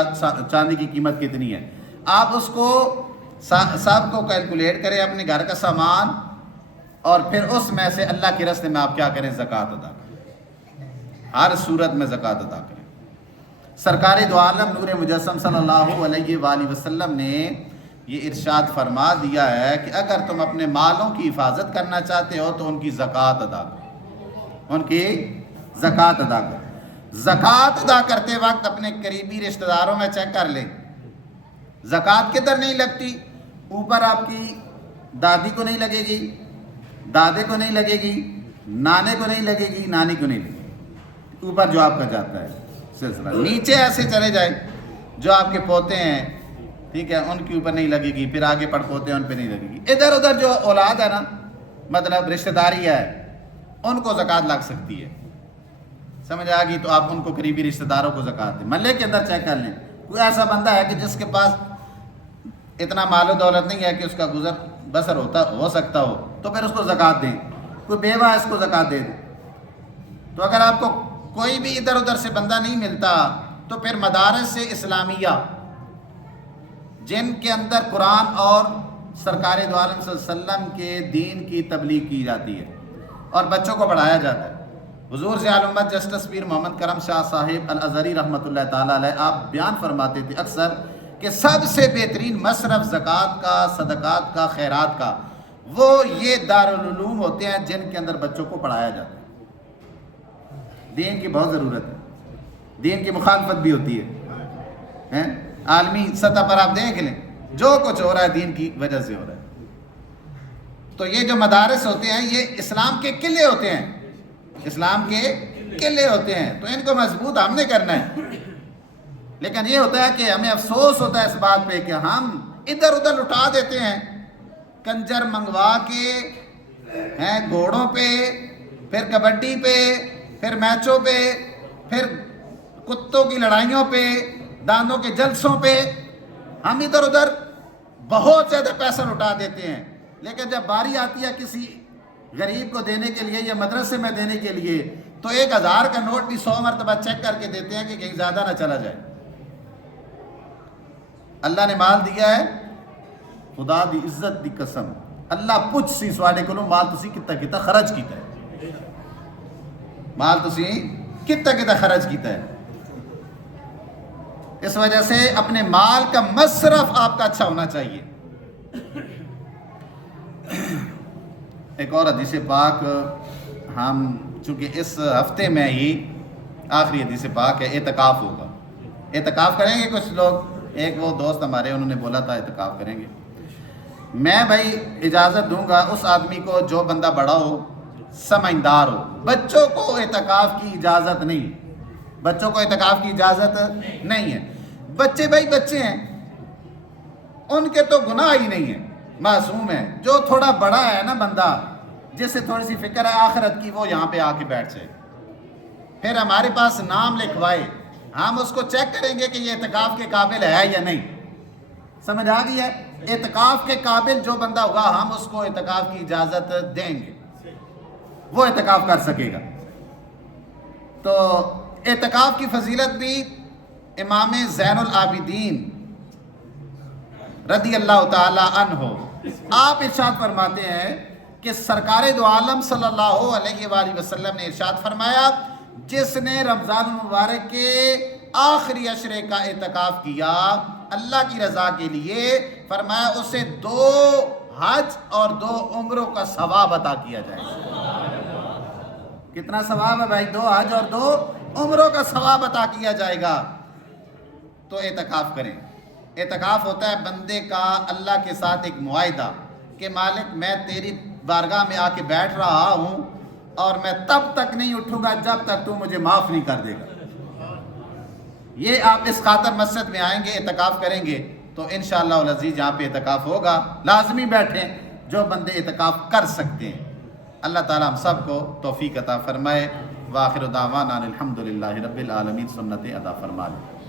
چاندی کی قیمت کتنی ہے، آپ اس کو سب کو کیلکولیٹ کریں اپنے گھر کا سامان، اور پھر اس میں سے اللہ کے راستے میں آپ کیا کریں؟ زکوٰۃ ادا کریں، ہر صورت میں زکوٰۃ ادا کریں۔ سرکار دو عالم نور مجسم صلی اللہ علیہ وآلہ وسلم نے یہ ارشاد فرما دیا ہے کہ اگر تم اپنے مالوں کی حفاظت کرنا چاہتے ہو تو ان کی زکوٰۃ ادا کرو، ان کی زکوٰۃ ادا کرو۔ زکوٰۃ ادا کرتے وقت اپنے قریبی رشتہ داروں میں چیک کر لیں، زکوٰۃ کدھر نہیں لگتی؟ اوپر آپ کی دادی کو نہیں لگے گی، دادے کو نہیں لگے گی، نانے کو نہیں لگے گی، نانی کو نہیں لگے گی، اوپر جو آپ کا جاتا ہے سلسلہ، نیچے ایسے چلے جائیں جو آپ کے پوتے ہیں، ٹھیک ہے، ان کے اوپر نہیں لگے گی، پھر آگے پڑھ پوتے ہیں ان پہ نہیں لگے گی، ادھر ادھر جو اولاد ہے نا، مطلب رشتہ داری ہے، ان کو زکوٰۃ لگ سکتی ہے۔ سمجھ آ گئی؟ تو آپ ان کو قریبی رشتہ داروں کو زکوٰۃ دیں۔ محلے کے اندر چیک کر لیں، کوئی ایسا بندہ ہے کہ جس کے پاس اتنا مال و دولت نہیں ہے کہ اس کا گزر بسر ہو سکتا ہو، تو پھر اس کو زکوٰۃ دیں۔ کوئی بیوہ ہے، اس کو زکوٰۃ دے دیں۔ تو اگر آپ کو کوئی بھی ادھر ادھر سے بندہ نہیں ملتا تو پھر مدارس اسلامیہ جن کے اندر قرآن اور سرکار دو عالم صلی اللہ علیہ وسلم کے دین کی تبلیغ کی جاتی ہے اور بچوں کو پڑھایا جاتا ہے۔ حضور ضیاء الامت جسٹس پیر محمد کرم شاہ صاحب الازہری رحمۃ اللہ تعالیٰ علیہ آپ بیان فرماتے تھے اکثر کہ سب سے بہترین مصرف زکوٰۃ کا، صدقات کا، خیرات کا وہ یہ دارالعلوم ہوتے ہیں جن کے اندر بچوں کو پڑھایا جاتا ہے۔ دین کی بہت ضرورت ہے، دین کی مخالفت بھی ہوتی ہے، عالمی سطح پر آپ دیکھ لیں جو کچھ ہو رہا ہے دین کی وجہ سے ہو رہا ہے۔ تو یہ جو مدارس ہوتے ہیں یہ اسلام کے قلعے ہوتے ہیں، اسلام کے قلعے ہوتے ہیں، تو ان کو مضبوط ہم نے کرنا ہے۔ لیکن یہ ہوتا ہے کہ ہمیں افسوس ہوتا ہے اس بات پہ کہ ہم ادھر ادھر لٹا دیتے ہیں، کنجر منگوا کے گھوڑوں پہ، پھر کبڈی پہ، پھر میچوں پہ، پھر کتوں کی لڑائیوں پہ، دانتوں کے جلسوں پہ ہم ادھر ادھر بہت زیادہ پیسہ لٹا دیتے ہیں۔ لیکن جب باری آتی ہے کسی غریب کو دینے کے لیے یا مدرسے میں دینے کے لیے تو 1000 کا نوٹ بھی 100 مرتبہ چیک کر کے دیتے ہیں کہ کہیں زیادہ نہ چلا جائے۔ اللہ نے مال دیا ہے، خدا دی عزت دی قسم اللہ پوچھ سی سواڈے کولوں مال تسی کتا خرچ کیتا ہے، مال تسی کتا خرچ کیتا ہے۔ اس وجہ سے اپنے مال کا مصرف آپ کا اچھا ہونا چاہیے۔ ایک اور حدیث پاک ہم چونکہ اس ہفتے میں ہی آخری حدیث پاک ہے، اعتکاف ہوگا، اعتکاف کریں گے کچھ لوگ۔ ایک وہ دوست ہمارے انہوں نے بولا تھا اعتکاف کریں گے، میں بھائی اجازت دوں گا اس آدمی کو جو بندہ بڑا ہو، سمجھدار ہو۔ بچوں کو اعتکاف کی اجازت نہیں، بچوں کو اعتکاف کی اجازت نہیں ہے۔ بچے بھائی بچے ہیں، ان کے تو گناہ ہی نہیں ہے، معصوم ہے۔ جو تھوڑا بڑا ہے نا بندہ، جس سے تھوڑی سی فکر ہے آخرت کی، وہ یہاں پہ آ کے بیٹھ جائے، پھر ہمارے پاس نام لکھوائے، ہم اس کو چیک کریں گے کہ یہ اعتکاف کے قابل ہے یا نہیں۔ سمجھ آ گئی ہے؟ اعتکاف کے قابل جو بندہ ہوگا ہم اس کو اعتکاف کی اجازت دیں گے، وہ اعتکاف کر سکے گا۔ تو اعتکاف کی فضیلت بھی امام زین العابدین رضی اللہ تعالی عنہ آپ ارشاد فرماتے ہیں کہ سرکار دو عالم صلی اللہ علیہ وآلہ وسلم نے ارشاد فرمایا، جس نے رمضان المبارک کے آخری عشرے کا اعتکاف کیا اللہ کی رضا کے لیے، فرمایا اسے 2 حج اور 2 عمروں کا ثواب عطا کیا جائے گا۔ کتنا ثواب ہے بھائی؟ 2 حج اور 2 عمروں کا ثواب عطا کیا جائے گا۔ تو اعتکاف کریں۔ اعتکاف ہوتا ہے بندے کا اللہ کے ساتھ ایک معاہدہ کہ مالک میں تیری بارگاہ میں آ کے بیٹھ رہا ہوں اور میں تب تک نہیں اٹھوں گا جب تک تو مجھے معاف نہیں کر دے گا۔ یہ آپ اس خاطر مسجد میں آئیں گے، اعتکاف کریں گے تو انشاءاللہ العزیز یہاں پہ اعتکاف ہوگا۔ لازمی بیٹھیں جو بندے اعتکاف کر سکتے ہیں۔ اللہ تعالیٰ ہم سب کو توفیق عطا فرمائے۔ وآخر دعوانا الحمدللہ رب العالمین، سنت ادا فرما لیں۔